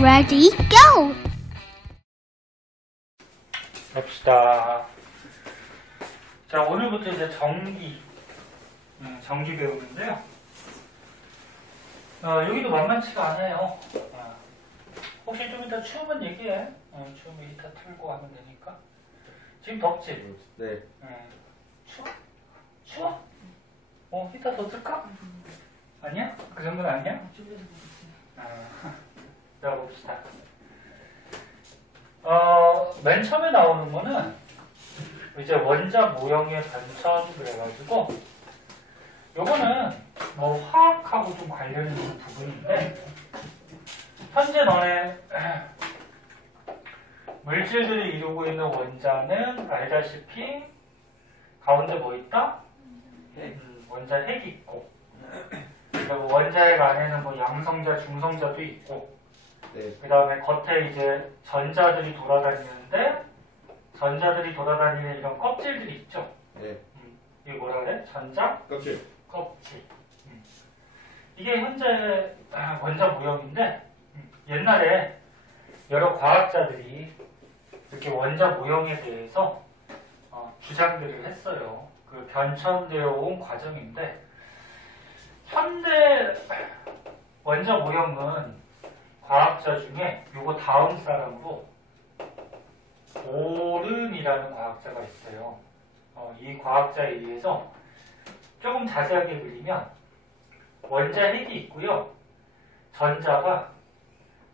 Ready, go! 갑시다. 자, 오늘부터 이제 전기 배우는데요. 여기도 만만치가 않아요. 혹시 좀 이따 추우면 얘기해. 추우면 히터 틀고 하면 되니까. 지금 덥지? 네. 추워? 히터 더 틀까? 아니야? 그 정도는 아니야? 자, 봅시다. 맨 처음에 나오는 거는 이제 원자 모형의 변천 그래가지고 요거는 뭐 화학하고 좀 관련 있는 부분인데 현재 너네 물질들이 이루고 있는 원자는 알다시피 가운데 뭐 있다? 원자 핵이 있고 그리고 원자핵 안에는 뭐 양성자, 중성자도 있고 네. 그 다음에 겉에 이제 전자들이 돌아다니는데 전자들이 돌아다니는 이런 껍질들이 있죠. 네. 이게 뭐라 그래? 전자? 껍질. 껍질. 이게 현재 원자 모형인데 옛날에 여러 과학자들이 이렇게 원자 모형에 대해서 주장들을 했어요. 그 변천되어 온 과정인데 현대 원자 모형은 과학자 중에 요거 다음 사람으로 보른이라는 과학자가 있어요. 이 과학자에 의해서 조금 자세하게 그리면 원자 핵이 있고요. 전자가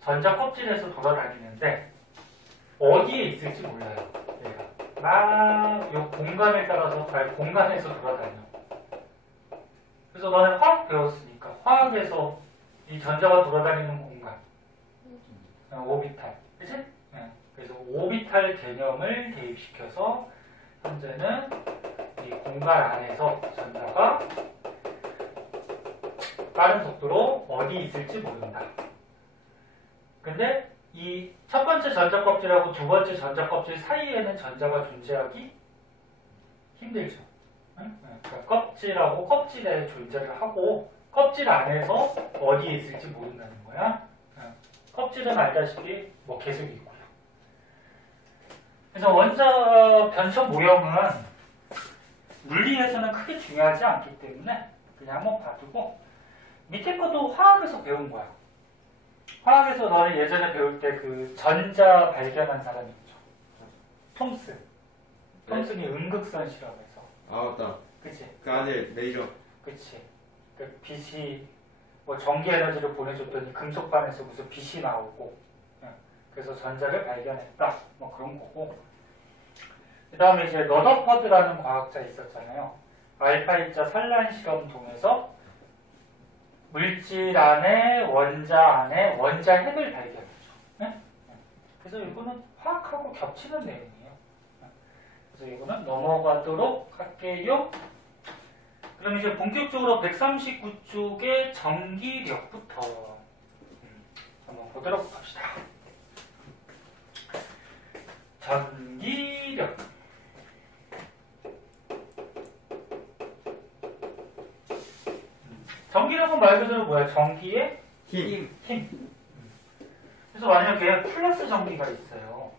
전자 껍질에서 돌아다니는데 어디에 있을지 몰라요. 얘가 막 요 공간에 따라서 공간에서 돌아다녀. 그래서 너네 화학 배웠으니까 화학에서 이 전자가 돌아다니는 공간 오비탈, 그치? 네. 그래서 오비탈 개념을 대입시켜서 현재는 이 공간 안에서 전자가 빠른 속도로 어디 있을지 모른다. 근데 이 첫 번째 전자 껍질하고 두 번째 전자 껍질 사이에는 전자가 존재하기 힘들죠. 그러니까 껍질하고 껍질에 존재를 하고 껍질 안에서 어디에 있을지 모른다는 거야. 껍질은 알다시피 뭐 계속 있고요. 그래서 원자 변천 모형은 물리에서는 크게 중요하지 않기 때문에 그냥 한번 봐두고 밑에 것도 화학에서 배운 거야. 화학에서 너는 예전에 배울 때 그 전자 발견한 사람 있죠. 톰슨. 톰슨이 음극선 실험에서. 아 맞다. 그치? 그 안에 레이저. 그치. 그 빛이 뭐 전기 에너지를 보내줬더니 금속반에서 무슨 빛이 나오고 그래서 전자를 발견했다. 뭐 그런 거고. 그 다음에 이제 러더퍼드라는 과학자 있었잖아요. 알파입자 산란 실험 통해서 물질 안에 원자 안에 원자 핵을 발견했죠. 네? 그래서 이거는 화학하고 겹치는 내용이에요. 그래서 이거는 넘어가도록 할게요. 그럼 이제 본격적으로 139쪽의 전기력부터 한번 보도록 합시다. 전기력. 전기력은 말 그대로 뭐야? 전기의 힘. 그래서 만약에 플러스 전기가 있어요.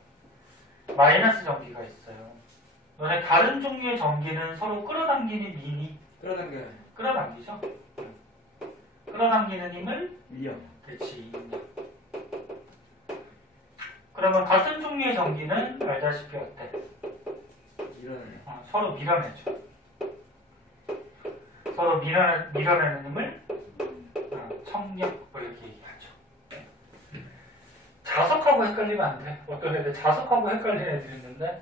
마이너스 전기가 있어요. 너네 다른 종류의 전기는 서로 끌어당기니 미니? 끌어당겨요. 끌어당기죠? 끌어당기는 힘을? 밀려. 그렇지. 그러면 같은 종류의 전기는 알다시피 어때? 밀어내요. 서로 밀어내죠. 서로 밀어내는 힘을 청력 이렇게 얘기하죠. 자석하고 헷갈리면 안 돼. 어떤 애들 자석하고 헷갈리는 애들이 있는데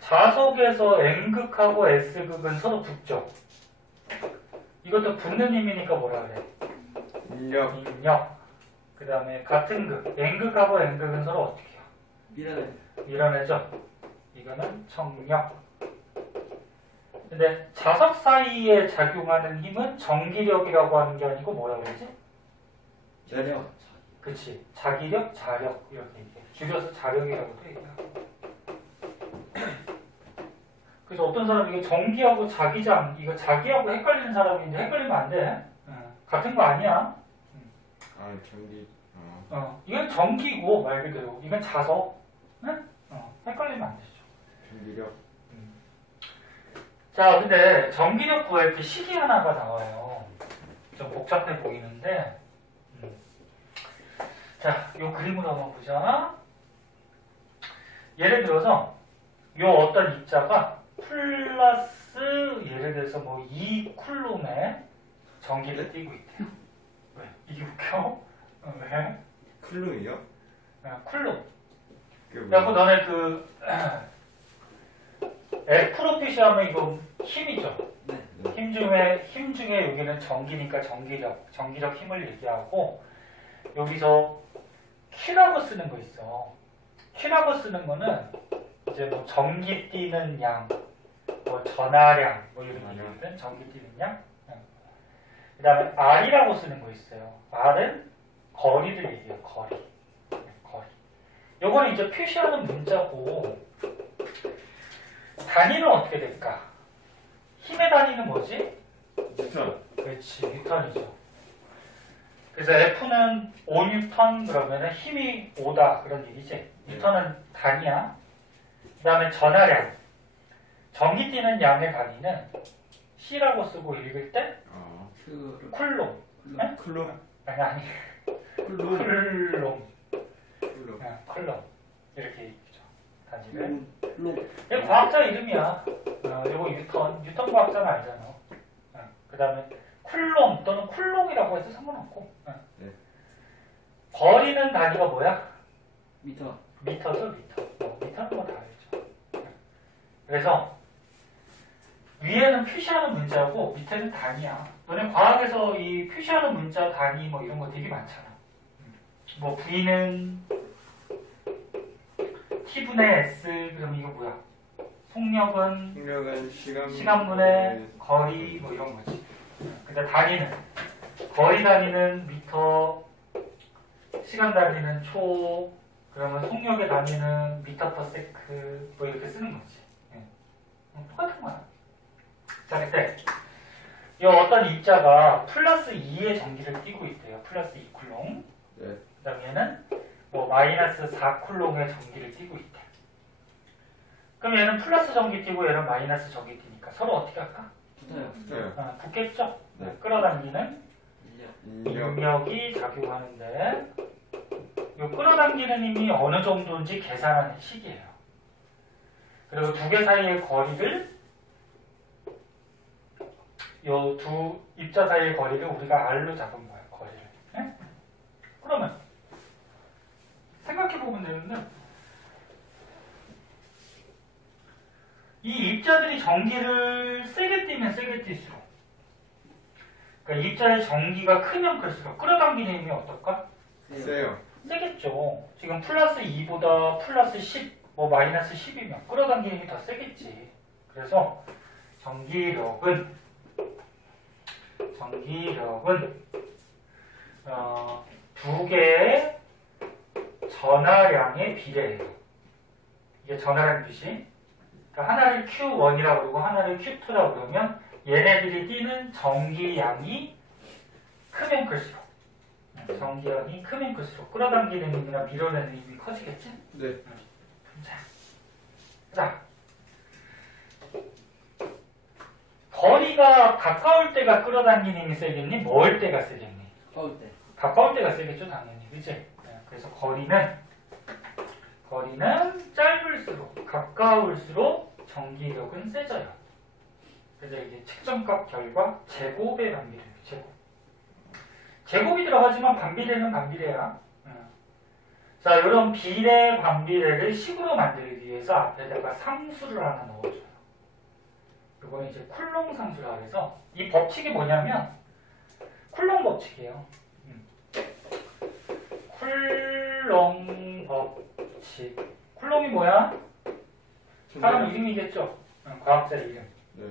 자석에서 N극하고 S극은 서로 붙죠. 이것도 붙는 힘이니까 뭐라 그래? 밀려. 인력. 그 다음에 같은 극 N극하고 N극은 서로 어떻게 해요? 밀어내요. 밀어내죠. 이거는 청력. 근데 자석 사이에 작용하는 힘은 전기력이라고 하는 게 아니고 뭐라 그러지? 자력. 그치. 자기력, 자력 이렇게 얘기해. 줄여서 자력이라고도 얘기하고. 그래서 어떤 사람이 이게 전기하고 자기장, 이거 자기하고 헷갈리는 사람인데 헷갈리면 안 돼. 같은 거 아니야. 아 전기. 이건 전기고 말 그대로 이건 자석. 응? 헷갈리면 안 되죠. 전기력. 자, 근데 전기력 구할 때 식이 하나가 나와요. 좀 복잡해 보이는데, 자, 요 그림으로 한번 보자. 예를 들어서 요 어떤 입자가 플러스 예를 들어서 뭐 2쿨롬의 전기를 띠고 있대요. 왜? 이게 웃겨? 왜? 클룸이요? 쿨롬. 그게 그래갖고 너네 그 F로 표시하면 이거 힘이죠. 네. 힘 중에 여기는 전기니까 전기력 힘을 얘기하고 여기서 Q라고 쓰는 거 있어. Q라고 쓰는 거는 이제 뭐 전기 뛰는 양, 뭐 전하량, 뭐 이런 얘기거든. 전기 뛰는 양. 그 다음에 R이라고 쓰는 거 있어요. R은 거리를 얘기해요. 거리. 요거는 이제 표시하는 문자고 단위는 어떻게 될까? 힘의 단위는 뭐지? 뉴턴. 그렇지, 뉴턴이죠. 그래서 F는 5뉴턴 그러면 힘이 5다 그런 얘기지. 뉴턴은 단위야. 그 다음에 전하량. 전기 뛰는 양의 단위는 C라고 쓰고 읽을 때 쿨롬. 네? 클룸. 아니. 클룸. 쿨롬. 클룸. 쿨롬. 이렇게 읽죠. 단위를. 클룸. 이거 과학자 이름이야. 이거 뉴턴 과학자는 알잖아. 그 다음에 쿨롬 또는 쿨롱이라고 해도 상관없고. 네. 거리는 단위가 뭐야? 미터. 미터죠, 미터. 미터는 뭐 다 알죠. 그래서 위에는 표시하는 문자고 밑에는 단위야. 너네 과학에서 이 표시하는 문자 단위 뭐 이런 거 되게 많잖아. 뭐 V는 T분의 S 그럼 이거 뭐야? 속력은 시간분의 거리 뭐 이런 거지. 근데 단위는 거리 단위는 미터, 시간 단위는 초, 그러면 속력의 단위는 미터 퍼 세크 뭐 이렇게 쓰는 거지. 똑같은 거야. 자, 그때 이 어떤 입자가 플러스 2의 전기를 띠고 있대요. 플러스 2쿨롱. 네. 그 다음에 얘는 뭐 마이너스 4쿨롱의 전기를 띠고 있대. 그럼 얘는 플러스 전기 띠고 얘는 마이너스 전기 띠니까 서로 어떻게 할까? 붙어요. 붙겠죠? 네. 끌어당기는 인력. 인력이 작용하는데 이 끌어당기는 힘이 어느 정도인지 계산하는 식이에요. 그리고 두 개 사이의 거리를 이 두 입자 사이의 거리를 우리가 R로 잡은 거예요. 거리를. 네? 그러면 생각해보면 되는데 이 입자들이 전기를 세게 띄면 세게 뛸수록 그러니까 입자의 전기가 크면 클수록 끌어당기는 힘이 어떨까? 세요. 세겠죠. 지금 플러스 2보다 플러스 10, 뭐 마이너스 10이면 끌어당기는 힘이 더 세겠지. 그래서 전기력은 두 개의 전하량의 비례예요. 이게 전하량 빛이 그러니까 하나를 Q1이라고 그러고 하나를 Q2라고 그러면 얘네들이 띄는 전기량이 크면 클수록 전기량이 크면 클수록 끌어당기는 힘이나 밀어내는 힘이 커지겠지? 네. 자, 거리가 가까울 때가 끌어당기는 힘이 세겠니? 멀 때가 세겠니? 가까울 때. 가까울 때가 세겠죠, 당연히. 그치? 그래서 거리는 짧을수록, 가까울수록 전기력은 세져요. 그래서 이게 측정값 결과 제곱의 반비례예요, 제곱. 제곱이 들어가지만 반비례는 반비례야. 자, 이런 비례 반비례를 식으로 만들기 위해서 앞에다가 상수를 하나 넣어줘요. 이거는 이제 쿨롱 상수라 그래서 이 법칙이 뭐냐면 쿨롱 법칙이에요. 쿨롱 법칙. 쿨롱이 뭐야? 사람 이름이겠죠? 과학자 이름. 네.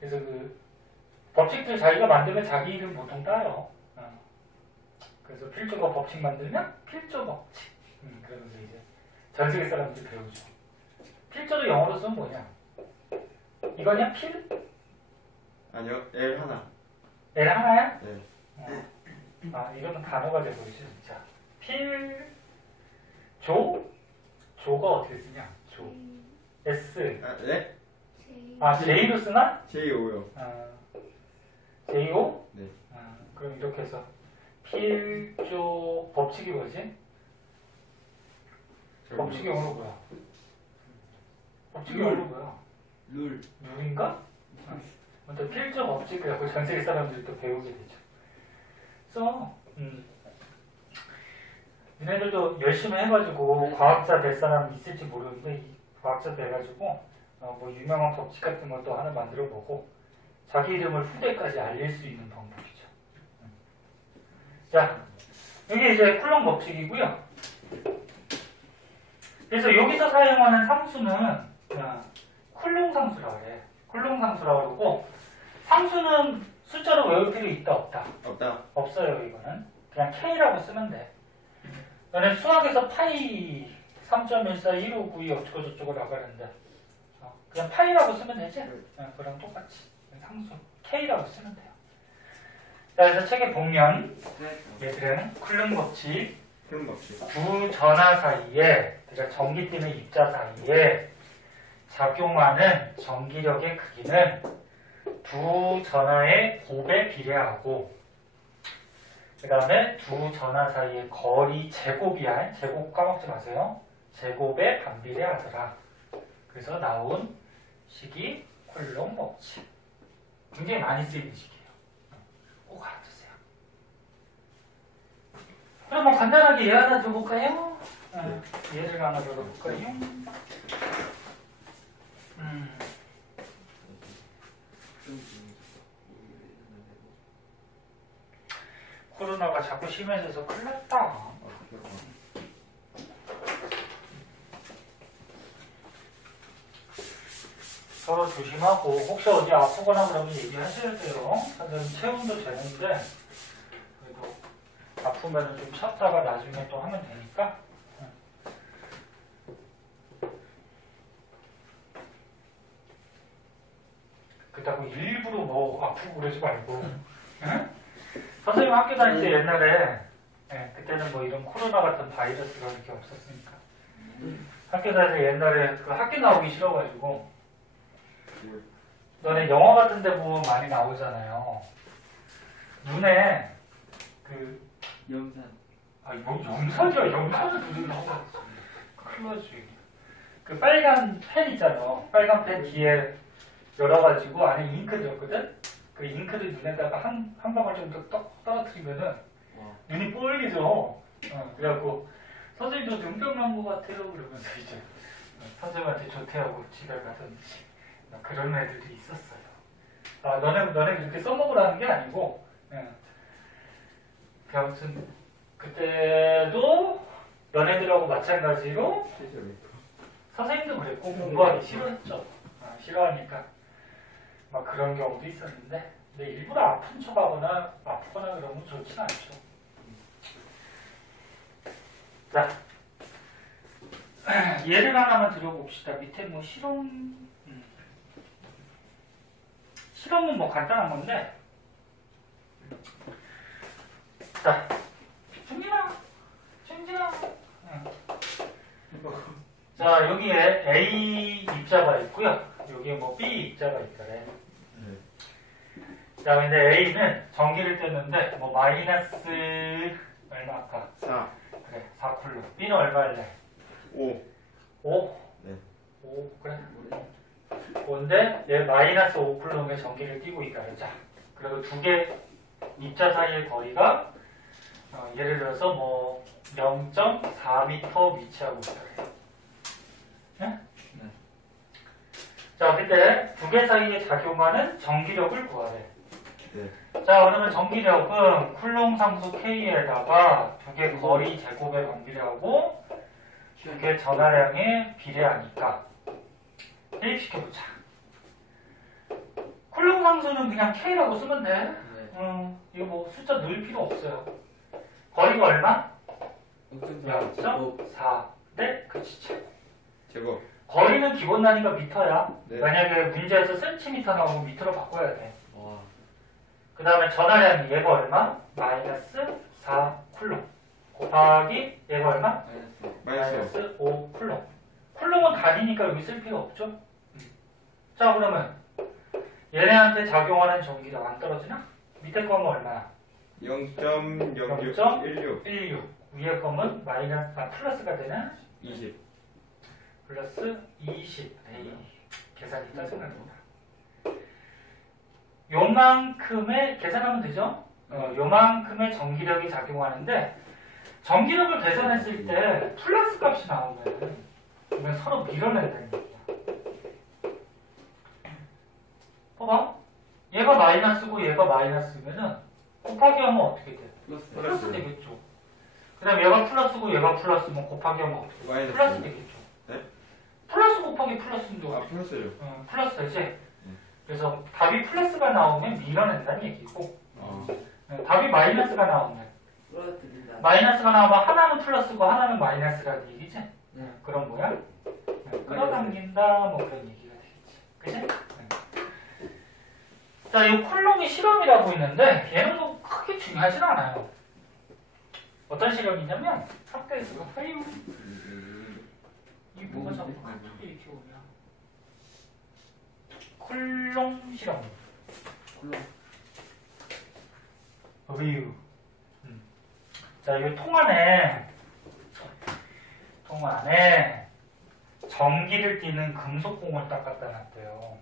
그래서 그 법칙들 자기가 만들면 자기 이름 보통 따요. 그래서 필조가 법칙 만들면 필조 법칙. 그러면서 이제 전 세계 사람들이 배우죠. 필조도 영어로 쓰면 뭐냐? 이거냐? 필? 아니요. L 하나. L 하나야? 네. 아, 이거는 단어가 돼버리죠, 진짜. 필조? 조가 어떻게 쓰냐? 조. S. 아, 네? 아, J로 쓰나? J5요. J-O? 네. 그럼 이렇게 해서 필조 법칙이 뭐지? 법칙이 영어로 뭐야? 법칙이 영어로 뭐야? 룰. 룰인가? 먼저 필조 법칙이라고 전 세계 사람들이 또 배우게 되죠. 그래서 니네들도 열심히 해가지고 과학자 될 사람 있을지 모르는데 이 과학자 돼가지고 뭐 유명한 법칙 같은 것도 하나 만들어 보고 자기 이름을 후대까지 알릴 수 있는 방법이죠. 자, 이게 이제 쿨롱 법칙이고요. 그래서 여기서 사용하는 상수는 쿨롱 상수라고 해. 쿨롱 상수라고 그러고 상수는 숫자로 외울 필요 있다 없다? 없다. 없어요. 이거는 그냥 K라고 쓰면 돼. 너네 수학에서 파이 3.141592 어쩌고저쩌고 라고 하는데 그냥 파이라고 쓰면 되지? 그랑 똑같이 상수 K라고 쓰면 돼요. 자, 그래서 책에 보면 얘들은 쿨롱 법칙 그런 법칙. 두 전하 사이에 그러니까 전기 뛰는 입자 사이에 작용하는 전기력의 크기는 두 전하의 곱에 비례하고 그 다음에 두 전하 사이의 거리 제곱이야. 제곱 까먹지 마세요. 제곱에 반비례하더라. 그래서 나온 식이 쿨롱 법칙. 굉장히 많이 쓰이는 식이에요. 꼭 알아두세요. 그럼 뭐 간단하게 얘 하나 들어볼까요? 얘를 하나 들어볼까요? 코로나가 자꾸 심해져서 큰일 났다. 서로 조심하고 혹시 어디 아프거나 그러면 얘기하셔야 돼요. 사실은 체온도 되는데 그래도 아프면 좀 쉬었다가 나중에 또 하면 되니까. 그렇다고 일부러 뭐 아프고 그러지 말고. 응? 선생님 학교 다닐 때 옛날에 그때는 뭐 이런 코로나 같은 바이러스가 이렇게 없었으니까 학교 다닐 때 옛날에 그 학교 나오기 싫어가지고 너네 영화 같은 데 보면 많이 나오잖아요. 눈에 그 영산. 뭐 영상이야. 영상을 눈에 나오고 큰일 나지. 그 빨간 펜 있잖아. 빨간 펜 뒤에 열어가지고 안에 잉크 들었거든. 그 잉크를 눈에다가 한 방울 정도 떨어뜨리면은 눈이 뽀얘져. 그래갖고 선생님도 눈병 난 것 같아요. 그러면서 이제 선생님한테 조퇴하고 집에 가던지 그런 애들도 있었어요. 너네 그렇게 써먹으라는 게 아니고 아무튼 그때도 너네들하고 마찬가지로 선생님도 그랬고 공부하기 싫었죠. 싫어하니까 막 그런 경우도 있었는데 근데 일부러 아픈 척하거나 아프거나 그러면 좋진 않죠. 자, 예를 하나만 들어봅시다. 밑에 뭐 실험은 뭐 간단한 건데 자, 준진아 자, 여기에 A 입자가 있고요. 여기에 뭐 B 입자가 있더래. 자, 근데 A는 전기를 뗐는데 뭐 마이너스 얼마 아까? 4. 그래, 4쿨로. B는 얼마일래? 5. 5? 네. 5, 그래. 5인데 얘 마이너스 5쿨럼의 전기를 띄고 있다. 자, 그리고 두 개 입자 사이의 거리가 예를 들어서 뭐 0.4m 위치하고 있다. 네? 자, 그때 두 개 사이에 작용하는 전기력을 구하래. 네. 자, 그러면 전기력은 쿨롱 상수 K에다가 두 개 거리 제곱에 반비례하고 두 개 전하량에 비례하니까 대입시켜보자. 쿨롱 상수는 그냥 K라고 쓰면 돼. 이거 뭐 숫자 넣을 필요 없어요. 거리가 얼마? 0.4. 네? 그치. 제곱. 거리는 기본 단위가 미터야. 네. 만약에 문제에서 센티미터 나오면 미터로 바꿔야 돼. 그 그 다음에 전하량이 얘가 얼마? 마이너스 4 쿨롬 곱하기 얘가 얼마? 마이너스 5 쿨롬. 쿨롬은 단위니까 여기 쓸 필요 없죠? 자, 그러면 얘네한테 작용하는 전기력 안 떨어지나? 밑에 거는 얼마야? 0.0616 위에 거는 플러스가 되나? 20 플러스 20. 에이, 계산이 짜증납니다. 요만큼의 계산하면 되죠? 요만큼의 전기력이 작용하는데 전기력을 계산했을 때 플러스 값이 나오면 이건 서로 밀어낸다는 얘기야. 봐봐. 얘가 마이너스고 얘가 마이너스면은 곱하기 하면 어떻게 돼? 플러스 되겠죠. 그 다음에 얘가 플러스고 얘가 플러스면 곱하기 하면 어떻게 돼? 마이너스. 플러스 되겠죠. 네? 플러스 곱하기 플러스인데 아, 어떻게 플러스요. 플러스 되지? 그래서 답이 플러스가 나오면 밀어낸다는 얘기고 답이 마이너스가 나오면 떨어뜨린다. 마이너스가 나오면 하나는 플러스고 하나는 마이너스라는 얘기지? 네. 그럼 뭐야? 끌어당긴다 뭐 그런 얘기가 되겠지. 그치? 자, 이 쿨롱이 실험이라고 있는데 얘는 뭐 크게 중요하진 않아요. 어떤 실험이냐면 학교에서 회유 이 뭐가 자꾸 갑자기 이렇게 오냐? 쿨롱 실험. 회유. 자, 이 통 안에 전기를 띠는 금속공을 딱 갖다 놨대요.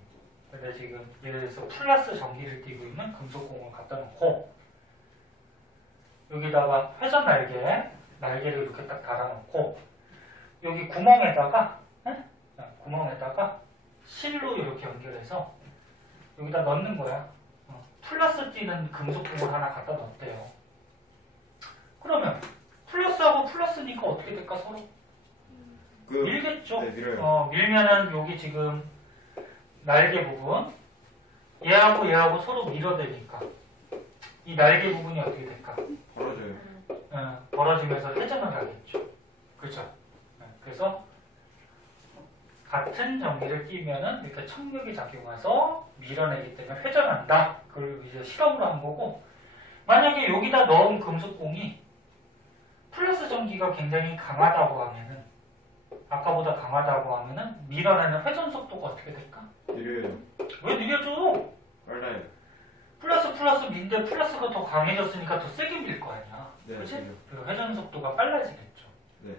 근데 지금 예를 들어서 플러스 전기를 띠고 있는 금속공을 갖다 놓고 여기다가 회전 날개를 이렇게 딱 달아놓고 여기 구멍에다가 실로 이렇게 연결해서 여기다 넣는 거야. 플러스 띠는 금속공을 하나 갖다 넣었대요. 그러면 플러스하고 플러스니까 어떻게 될까 서로? 밀겠죠. 네, 밀어요. 밀면은 여기 지금 날개 부분 얘하고 서로 밀어대니까 이 날개 부분이 어떻게 될까? 벌어져요. 벌어지면서 회전을 하겠죠. 그렇죠? 그래서 같은 전기를 띄면은 이렇게 청력이 작용해서 밀어내기 때문에 회전한다. 그걸 이제 실험으로 한 거고 만약에 여기다 넣은 금속공이 플러스 전기가 굉장히 강하다고 하면은 아까보다 강하다고 하면은 밀어내는 회전 속도가 어떻게 될까? 느려요. 왜 느려져? 빨라요. 플러스 민데 플러스가 더 강해졌으니까 더 세게 밀 거 아니야. 네, 그렇지? 그죠. 그리고 회전 속도가 빨라지겠죠. 네.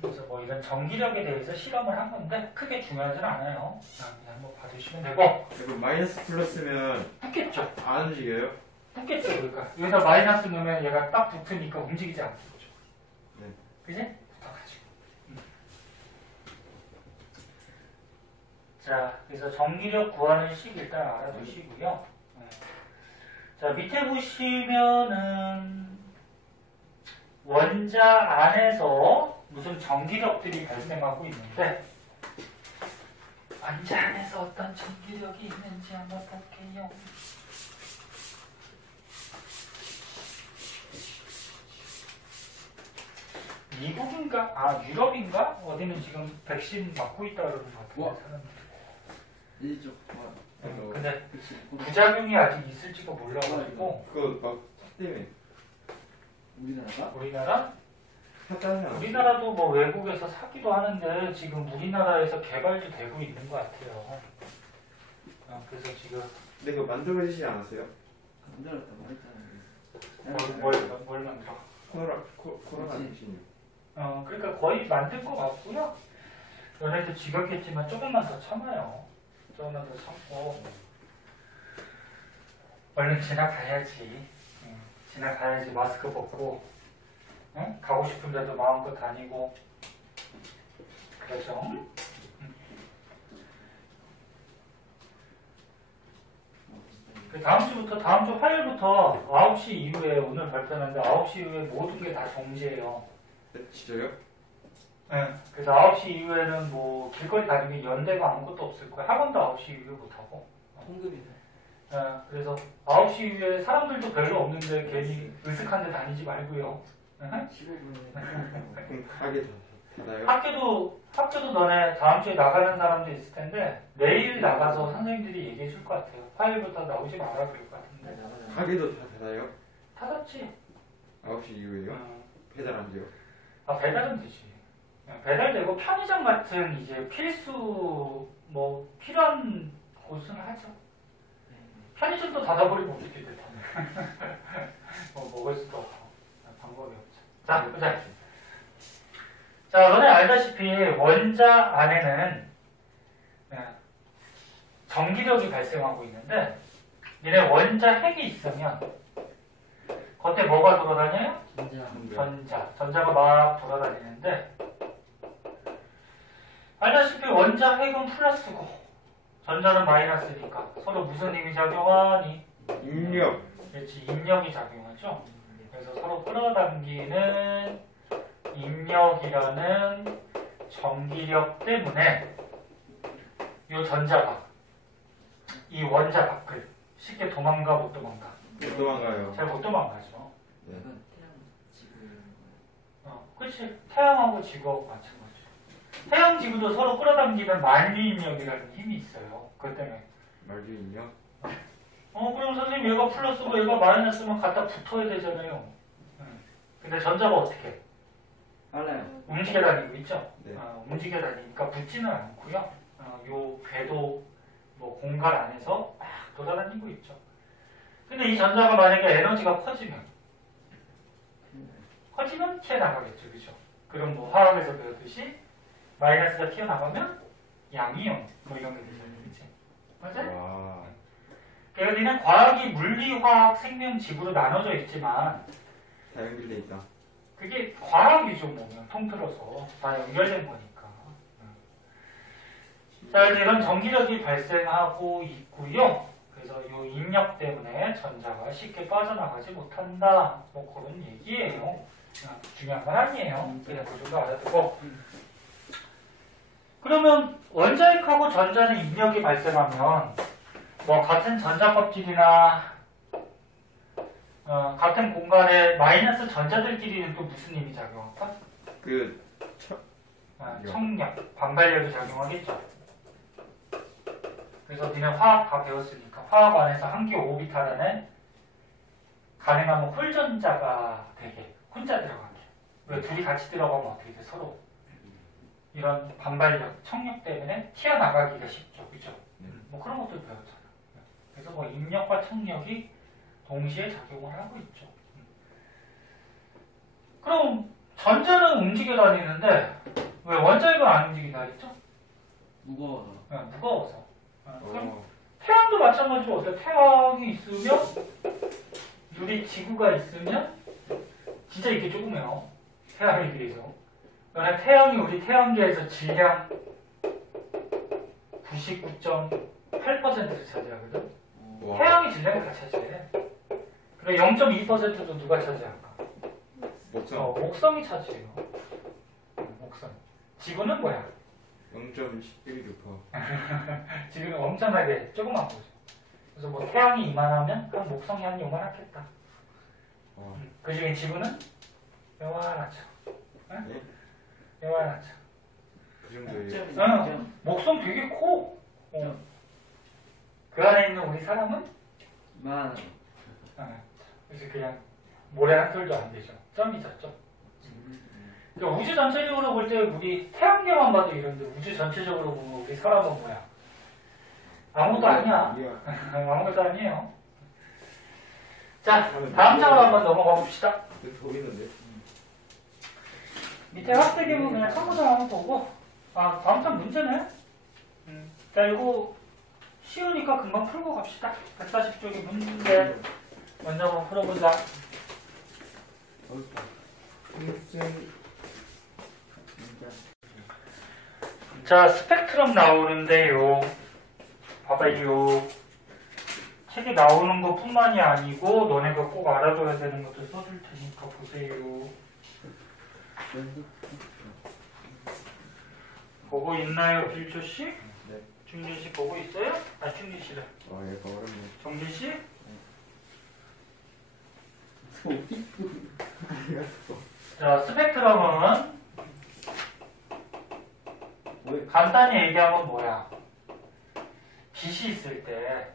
그래서 뭐 이런 전기력에 대해서 실험을 한 건데 크게 중요하진 않아요. 그냥 한번 봐주시면 되고 그리고 마이너스 플러스면 붙겠죠. 안 움직여요? 붙겠죠. 그러니까 여기다 마이너스 넣으면 얘가 딱 붙으니까 움직이지 않겠죠. 네. 그지? 붙어가지고. 자, 그래서 전기력 구하는 식 일단 알아두시고요. 자, 밑에 보시면은 원자 안에서 무슨 전기력들이 발생하고 있는데 원자 안에서 어떤 전기력이 있는지 한번 볼게요. 미국인가? 유럽인가? 어디는 지금 백신 맞고 있다 그러는 것 같은데 와. 사람들이. 이쪽 근데 부작용이 아직 있을지도 몰라가지고 그거 막 때문에 우리나라가? 우리나라? 샀다는 사람. 우리나라도 뭐 외국에서 사기도 하는데 지금 우리나라에서 개발도 되고 있는 것 같아요. 그래서 지금 근데 그거 만들어지지 않았어요? 만들었다고 했잖아요. 뭘 만들어? 코로나 그치. 백신이요. 그러니까 거의 만들 것 같고요. 연애도 지겹겠지만 조금만 더 참아요. 조금만 더 참고 얼른 지나가야지. 지나가야지 마스크 벗고 가고 싶은 데도 마음껏 다니고 그렇죠? 다음 주 화요일부터 9시 이후에 오늘 발표하는데 9시 이후에 모든 게 다 정지예요. 네, 진짜요? 네. 그래서 9시 이후에는 뭐 길거리 다니면 연대가 아무것도 없을 거예요. 학원도 9시 이후에 못하고. 통금이네. 그래서 9시 이후에 사람들도 별로 없는데 괜히 으슥한 데 다니지 말고요. 15분에. 그럼 가게 닫아요? 학교도 너네 다음 주에 나가는 사람도 있을 텐데 내일 나가서 선생님들이 얘기해 줄 것 같아요. 화요일부터 나오지 말아 그럴 것 네, 같은데. 나가자. 가게도 다 닫아요? 닫았지? 9시 이후에요? 배달 안 돼요? 아 배달은 되지. 배달되고 편의점 같은 이제 필수 뭐 필요한 곳은 하죠. 편의점도 닫아버리면 어떻게 돼? 뭐 먹을 수도 없고 방법이 없죠. 자 보자. 자 너네 알다시피 원자 안에는 전기력이 발생하고 있는데 니네 원자 핵이 있으면 겉에 뭐가 돌아다녀요? 전자가 막 돌아다니는데 알다시피 원자 핵은 플러스고 전자는 마이너스니까 서로 무슨 힘이 작용하니? 입력. 그렇지, 인력이 작용하죠. 그래서 서로 끌어당기는 인력이라는 전기력 때문에 이 전자가 이 원자 밖을 쉽게 도망가 못 도망가? 못 도망가요. 잘 못 도망가죠. 네. 이건 태양 지구 이런 거. 그렇지. 태양하고 지구하고 마찬가지죠. 태양, 지구도 서로 끌어당기는 만유인력이라는 힘이 있어요. 그것 때문에. 말도 입력? 그럼 선생님 얘가 플러스고 얘가 마이너스면 갖다 붙어야 되잖아요. 근데 전자가 어떻게 해? 빨라요. 움직여 다니고 있죠? 네. 움직여 다니니까 붙지는 않고요. 요 궤도 뭐 공간 안에서 막 돌아다니고 있죠. 근데 이 전자가 만약에 에너지가 커지면 튀어나가겠죠. 그죠? 그럼 뭐 화학에서 배웠듯이 마이너스가 튀어나가면 양이온 뭐 이런 게 되잖아요. 그치? 맞아요? 와. 그러니까 여기는 과학이 물리, 화학, 생명, 지구로 나눠져 있지만 다 연결돼 있다. 그게 과학이죠. 뭐 통틀어서 다 연결된 거니까. 자, 이제 이런 전기력이 발생하고 있고요. 그래서 이 인력 때문에 전자가 쉽게 빠져나가지 못한다. 뭐 그런 얘기예요. 중요한 건 아니에요. 그냥 그 정도 알아두고. 그러면 원자핵하고 전자는 인력이 발생하면 뭐 같은 전자 껍질이나 같은 공간에 마이너스 전자들끼리는 또 무슨 힘이 작용할까? 청력, 반발력이 작용하겠죠. 그래서 니네 화학 다 배웠으니까 화학 안에서 한기 5비탈 안에 가능하면 홀전자가 되게 혼자 들어가게. 왜 둘이 같이 들어가면 어떻게 돼? 서로 이런 반발력, 청력 때문에 튀어나가기가 쉽죠. 그죠? 뭐 그런 것들 배웠잖아. 그래서 뭐 인력과 청력이 동시에 작용을 하고 있죠. 그럼 전자는 움직여 다니는데 왜 원자핵은 안 움직인다 했죠? 무거워서. 무거워서. 그럼 태양도 마찬가지로 어때요? 태양이 있으면 우리 지구가 있으면 진짜 이게 조그매요. 태양에 비해서. 그러나 태양이 우리 태양계에서 질량 99.8%를 차지하거든. 와. 태양이 질량을 다 차지해. 그리고 0.2%도 누가 차지할까? 목성. 목성이 차지해요. 목성. 지구는 뭐야? 0.11%. 지구는 엄청나게 조그만 거죠. 그래서 뭐 태양이 이만하면 한 목성이 한 요만하겠다. 그 중에 지구는 요만하죠. 예? 요만하죠. 그 정도예요. 점 목성 되게 커. 그 안에 있는 우리 사람은 만. 그래서 그냥 모래 한 톨도 안 되죠. 점이죠, 점. 그러니까 우주 전체적으로 볼 때 우리 태양계만 봐도 이런데 우주 전체적으로 보면 우리 사람은 뭐야? 아무것도 아니야. 아무것도 아니에요. 자, 다음 장으로 한번 넘어가 봅시다. 더 있는데? 밑에 학생 기본 그냥 참고점 한번 보고. 다음 장 문제네. 자, 이거 쉬우니까 금방 풀고 갑시다. 140쪽의 문제 먼저 한번 풀어보자. 자, 스펙트럼 나오는데요. 봐봐요. 책에 나오는 것 뿐만이 아니고 너네가 꼭 알아둬야 되는 것도 써줄 테니까 보세요. 보고 있나요, 빌조씨? 네. 중진씨 보고 있어요? 중진씨래. 얘가 어렵네. 정진씨? 자, 스펙트럼은 왜? 간단히 얘기하면 뭐야? 빛이 있을 때,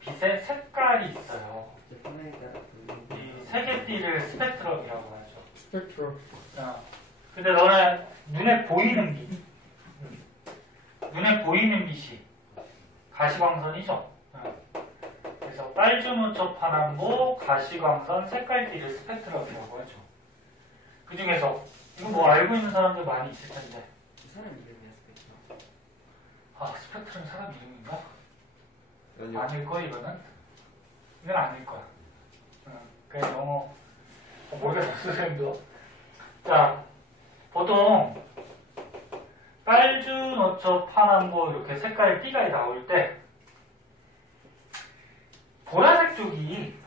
빛의 색깔이 있어요. 이 세 개 띠를 스펙트럼이라고 하죠. 스펙트럼. 근데 너네 눈에 보이는 빛, 눈에 보이는 빛이 가시광선이죠. 그래서 빨주노초 파남보 가시광선 색깔띠를 스펙트럼이라고 하죠. 그 중에서 이거 뭐 알고 있는 사람들 많이 있을 텐데. 사람 이름이야 스펙트럼. 아, 스펙트럼 사람 이름인가? 아니요. 아닐 거야 이거는. 이건 아닐 거야. 그냥 영어 모르겠어 선생님도. 자, 보통 빨주노초 파남보 이렇게 색깔 띠가 나올 때 보라색 쪽이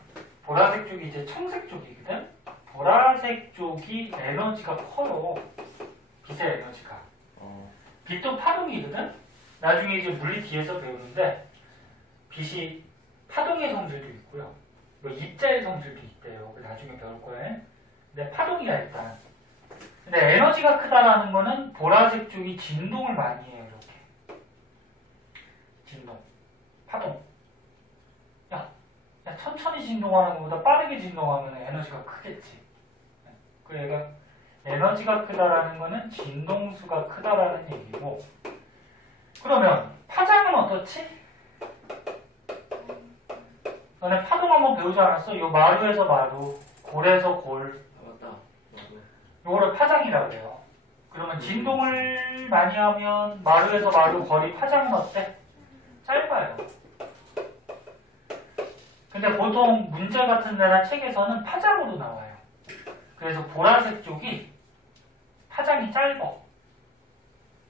이제 청색 쪽이거든. 보라색 쪽이 에너지가 커요. 빛의 에너지가. 빛도 파동이거든. 나중에 이제 물리 뒤에서 배우는데 빛이 파동의 성질도 있고요. 뭐 입자의 성질도 있대요. 나중에 배울 거예요. 근데 파동이야 일단. 근데 에너지가 크다라는 거는 보라색 쪽이 진동을 많이 해요. 이렇게. 진동. 파동. 야, 천천히 진동하는 것보다 빠르게 진동하면 에너지가 크겠지. 그 얘가 에너지가 크다라는 거는 진동수가 크다라는 얘기고. 그러면 파장은 어떻지? 너네 파동 한번 배우지 않았어? 요 마루에서 마루, 골에서 골. 맞다. 요거를 파장이라고 해요. 그러면 진동을 많이 하면 마루에서 마루 거리 파장은 어때? 짧아요. 근데 보통 문제 같은 데나 책에서는 파장으로 나와요. 그래서 보라색 쪽이 파장이 짧아.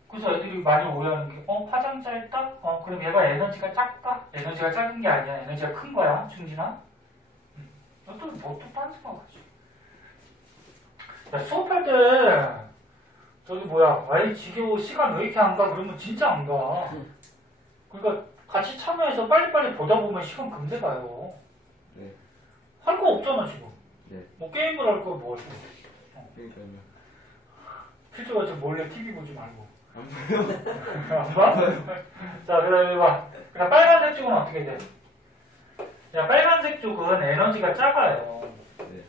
그래서 애들이 많이 오해하는 게 파장 짧다? 그럼 얘가 에너지가 작다? 에너지가 작은 게 아니야. 에너지가 큰 거야, 충진아. 또 딴소리하지. 야, 수업할 때 저기 뭐야, 아이 지겨워 시간 왜 이렇게 안 가? 그러면 진짜 안 가. 그러니까 같이 참여해서 빨리빨리 보다 보면 시간 금세 가요. 네. 할 거 없잖아 지금. 네. 뭐 게임을 할 거 뭐 할 거. 그러니까요. 필요가 몰래 TV 보지 말고. 안 보여. 안 봐? 자, 그다음에 봐. 그럼 빨간색 쪽은 어떻게 돼? 야, 빨간색 쪽은 에너지가 작아요. 네.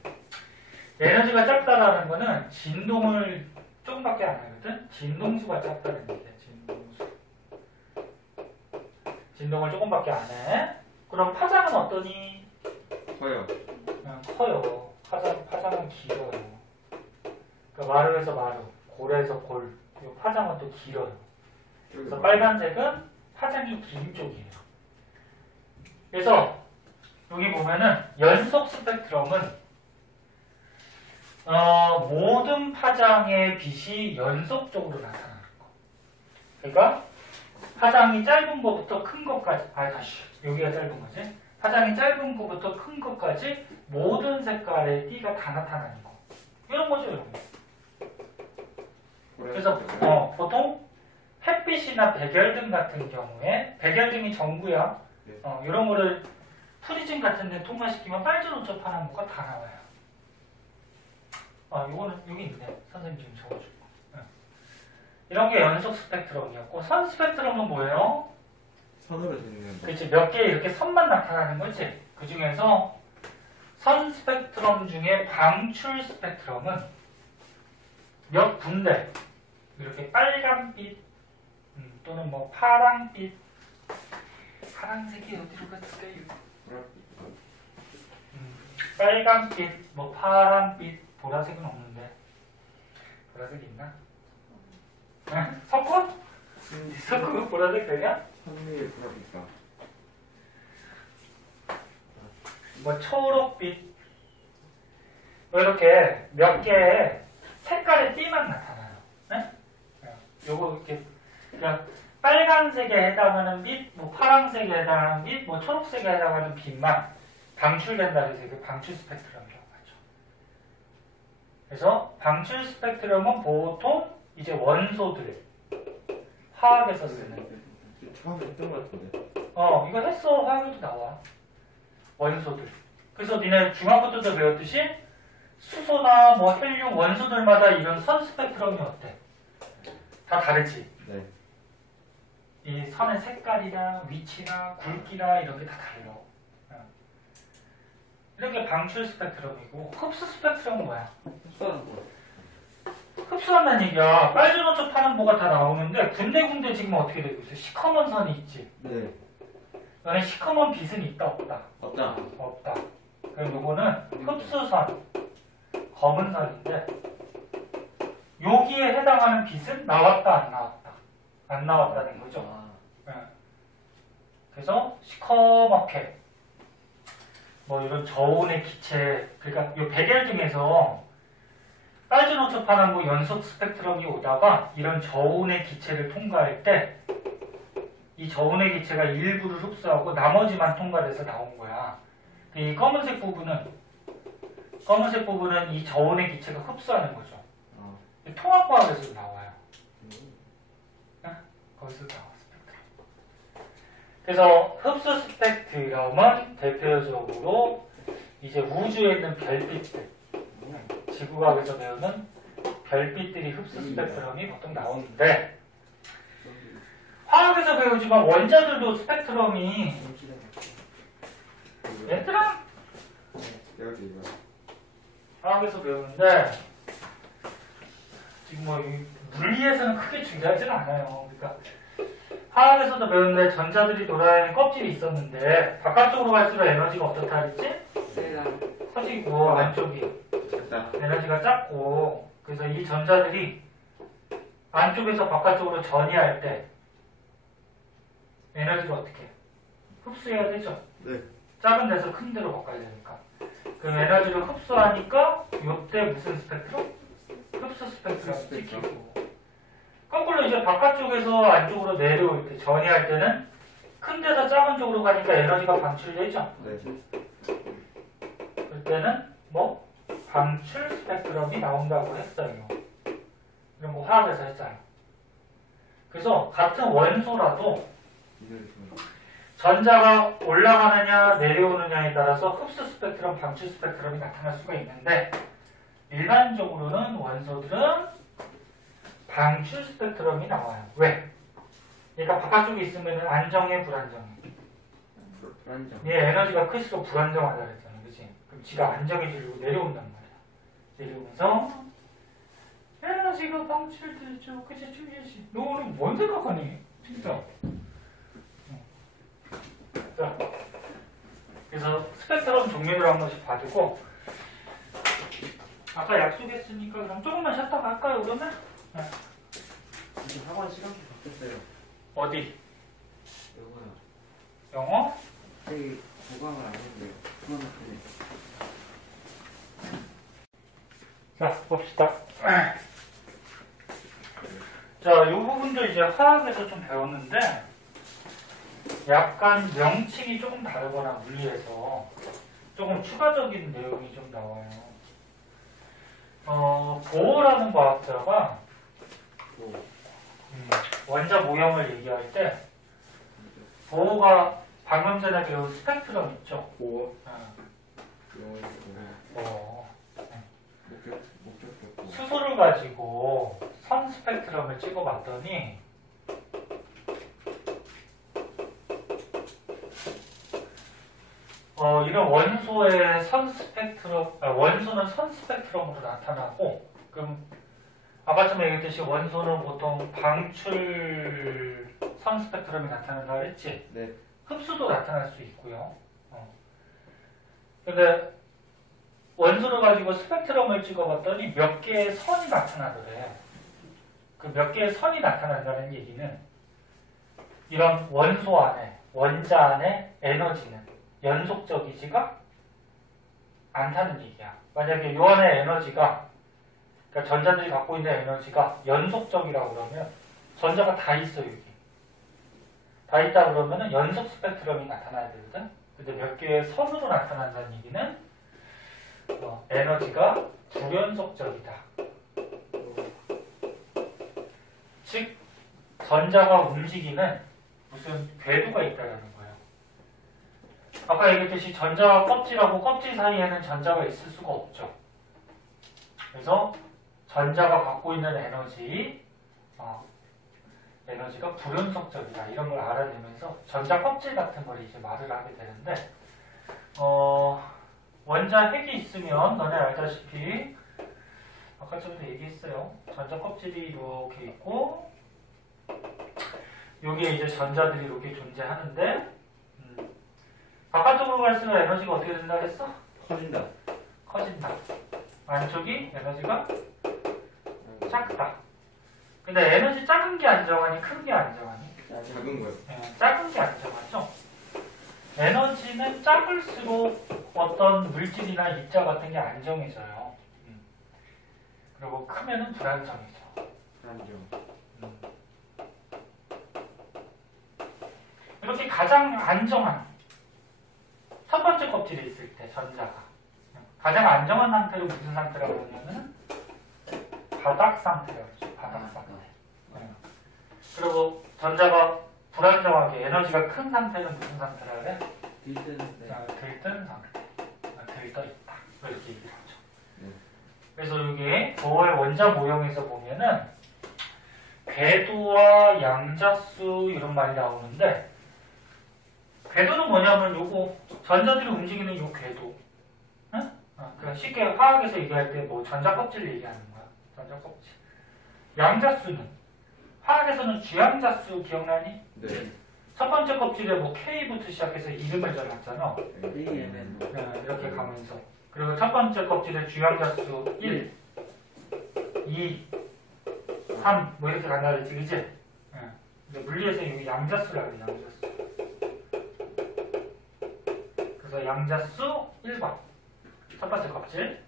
에너지가 작다라는 거는 진동을 조금밖에 안 하거든? 진동수가 작다는 얘기야, 진동수. 진동을 조금밖에 안 해. 그럼 파장은 어떠니? 커요. 커요. 파장은 길어요. 그러니까 마루에서 마루, 골에서 골. 그리고 파장은 또 길어요. 그래서 빨간색은 파장이 긴 쪽이에요. 그래서 여기 보면은 연속 스펙트럼은 모든 파장의 빛이 연속적으로 나타나는 거. 그러니까 파장이 짧은 것부터 큰 것까지, 여기가 짧은 거지. 파장이 짧은 것부터 큰 것까지 모든 색깔의 띠가 다 나타나는 거. 이런 거죠, 이런 거. 그래서 보통 햇빛이나 백열등 같은 경우에 백열등이 전구야. 이런 거를 프리즘 같은 데 통과시키면 빨주노초 파남보가 다 나와요. 요거는 여기 있네. 선생님 지금 적어주고. 이런 게 연속 스펙트럼이었고, 선 스펙트럼은 뭐예요? 선으로 되는 거. 그렇지. 몇 개 이렇게 선만 나타나는 거지. 그 중에서 선 스펙트럼 중에 방출 스펙트럼은 몇 군데 이렇게 빨간빛 또는 뭐 파랑빛, 파란색이 어디로 갔을까요? 빨간빛, 뭐 파란빛, 보라색은 없는데 보라색 있나? 석훈? 석훈 보라색 되냐? 선미의 프라니까. 뭐 초록빛, 뭐 이렇게 몇 개의 색깔의 띠만 나타나요. 네? 요거 이렇게 그냥 빨간색에 해당하는 빛, 뭐 파란색에 해당하는 빛, 뭐 초록색에 해당하는 빛만 방출된다 해서 이게 방출 스펙트럼이라고 하죠. 그래서 방출 스펙트럼은 보통 이제 원소들, 화학에서 쓰는. 처음에 했던 것 같은데. 이거 했어. 화학에도 나와. 원소들. 그래서 니네 중학교 때도 배웠듯이 수소나 뭐 헬륨 원소들마다 이런 선 스펙트럼이 어때? 다 다르지? 네. 이 선의 색깔이나 위치나 굵기나 이런 게 다 달라. 이렇게 방출 스펙트럼이고 흡수 스펙트럼은 뭐야? 흡수하는 거. 흡수한다는 얘기야. 빨주노초 파란보가 다 나오는데 군데군데 지금 어떻게 되고 있어? 시커먼 선이 있지. 네. 너네 시커먼 빛은 있다 없다? 없다. 없다. 그럼 요거는 흡수선, 검은 선인데 여기에 해당하는 빛은 나왔다 안 나왔다? 안 나왔다는 거죠. 예. 그래서 시커멓게 뭐 이런 저온의 기체, 그러니까 이 백엘 중에서 빨주노초 파란보 연속 스펙트럼이 오다가 이런 저온의 기체를 통과할 때 이 저온의 기체가 일부를 흡수하고 나머지만 통과돼서 나온 거야. 이 검은색 부분은 이 저온의 기체가 흡수하는 거죠. 통합과학에서 나와요. 거기서 나와 스펙트럼. 그래서 흡수 스펙트럼은 대표적으로 이제 우주에 있는 별빛들, 지구과학에서 배우는 별빛들이 흡수 스펙트럼이 보통 나오는데 화학에서 배우지만 원자들도 스펙트럼이 얘들아 여기 이거. 화학에서 배우는데 지금 뭐 물리에서는 크게 중요하지는 않아요. 그러니까 화학에서도 배우는데 전자들이 돌아다니는 껍질이 있었는데 바깥쪽으로 갈수록 에너지가 어떻다 그랬지? 커지고 안쪽이 됐다. 에너지가 작고 그래서 이 전자들이 안쪽에서 바깥쪽으로 전이할 때 에너지가 어떻게 흡수해야 되죠? 네. 작은 데서 큰 데로 바꿔야 되니까. 그럼 에너지를 흡수하니까 이때 무슨 스펙트럼? 흡수 스펙트럼 찍히고. 거꾸로 이제 바깥쪽에서 안쪽으로 내려올 때 전이할 때는 큰 데서 작은 쪽으로 가니까 에너지가 방출되죠? 네. 그때는 뭐 방출 스펙트럼이 나온다고 했어요. 이런 거 화학에서 했잖아요. 그래서 같은 원소라도 전자가 올라가느냐 내려오느냐에 따라서 흡수 스펙트럼, 방출 스펙트럼이 나타날 수가 있는데 일반적으로는 원소들은 방출 스펙트럼이 나와요. 왜? 얘가 바깥쪽에 있으면 안정해, 불안정해? 불안정. 얘 에너지가 클수록 불안정하다 그랬잖아. 그치? 그럼 지가 안정해지려고 내려온단 말이야. 내려오면서 에너지가 방출되죠. 그치, 충전시. 너는 뭔 생각하니? 진짜. 자, 그래서 스펙트럼 종류를 한 번씩 봐주고 아까 약속했으니까 그럼 조금만 쉬었다 갈까요, 그러면? 네. 이제 학원 시간표 바뀌었어요. 어디? 요거요. 영어? 저희 보강을 안 했는데 그거는 자, 봅시다. 자, 이 부분도 이제 화학에서 좀 배웠는데 약간 명칭이 조금 다르거나 물리에서 조금 추가적인 내용이 좀 나와요. 보어라는 과학자가 원자 모형을 얘기할 때 보어가 방금 전에 배운 스펙트럼 있죠? 보호. 목적격. 수소를 가지고 선 스펙트럼을 찍어봤더니 이런 원소의 선 스펙트럼, 원소는 선 스펙트럼으로 나타나고, 그럼 아까 전에 얘기했듯이 원소는 보통 방출 선 스펙트럼이 나타난다 그랬지? 네. 흡수도 나타날 수 있고요. 근데 원소를 가지고 스펙트럼을 찍어봤더니 몇 개의 선이 나타나더래. 그 몇 개의 선이 나타난다는 얘기는 이런 원소 안에, 원자 안에 에너지는 연속적이지가 않다는 얘기야. 만약에 요 안에 에너지가, 그러니까 전자들이 갖고 있는 에너지가 연속적이라고 그러면 전자가 다 있어, 여기. 다 있다 그러면은 연속 스펙트럼이 나타나야 되거든. 근데 몇 개의 선으로 나타난다는 얘기는 에너지가 불연속적이다. 즉 전자가 움직이는 무슨 궤도가 있다라는 거예요. 아까 얘기했듯이 전자와 껍질하고 껍질 사이에는 전자가 있을 수가 없죠. 그래서 전자가 갖고 있는 에너지가 불연속적이다 이런 걸 알아내면서 전자 껍질 같은 걸 이제 말을 하게 되는데 원자 핵이 있으면 너네 알다시피 아까 전에도 얘기했어요. 전자 껍질이 이렇게 있고 여기에 이제 전자들이 이렇게 존재하는데 바깥쪽으로 갈수록 에너지가 어떻게 된다 그랬어? 커진다. 커진다. 안쪽이 에너지가 작다. 근데 에너지 작은 게 안정하니 큰 게 안정하니? 작은 거요. 작은 게 안정하죠. 에너지는 작을수록 어떤 물질이나 입자 같은 게 안정해져요. 그리고 크면은 불안정해져. 안정. 이렇게 가장 안정한 첫 번째 껍질에 있을 때 전자가 가장 안정한 상태로 무슨 상태라고 하냐면 바닥 상태라고 하죠. 바닥 상태. 그리고 전자가 불안정하게 에너지가 큰 상태는 무슨 상태라 그래? 들뜨는데. 들뜬 상태. 들떠 있다. 이렇게 얘기를 하죠. 네. 그래서 이게 보월 원자 모형에서 보면은 궤도와 양자수 이런 말이 나오는데 궤도는 뭐냐면 요거 전자들이 움직이는 요 궤도. 응? 그냥 쉽게 화학에서 얘기할 때 뭐 전자 껍질 얘기하는 거야. 전자 껍질. 양자수는 화학에서는 주양자수 기억나니? 네. 첫 번째 껍질에 뭐 K부터 시작해서 이름을 적었잖아. AMN. 이렇게 가면서. 그리고 첫 번째 껍질에 주양자수 1, 2, 3, 뭐 이렇게 간다 그랬지, 그치? 근데 물리에서 여기 양자수라고 그래, 양자수. 그래서 양자수 1번. 첫 번째 껍질.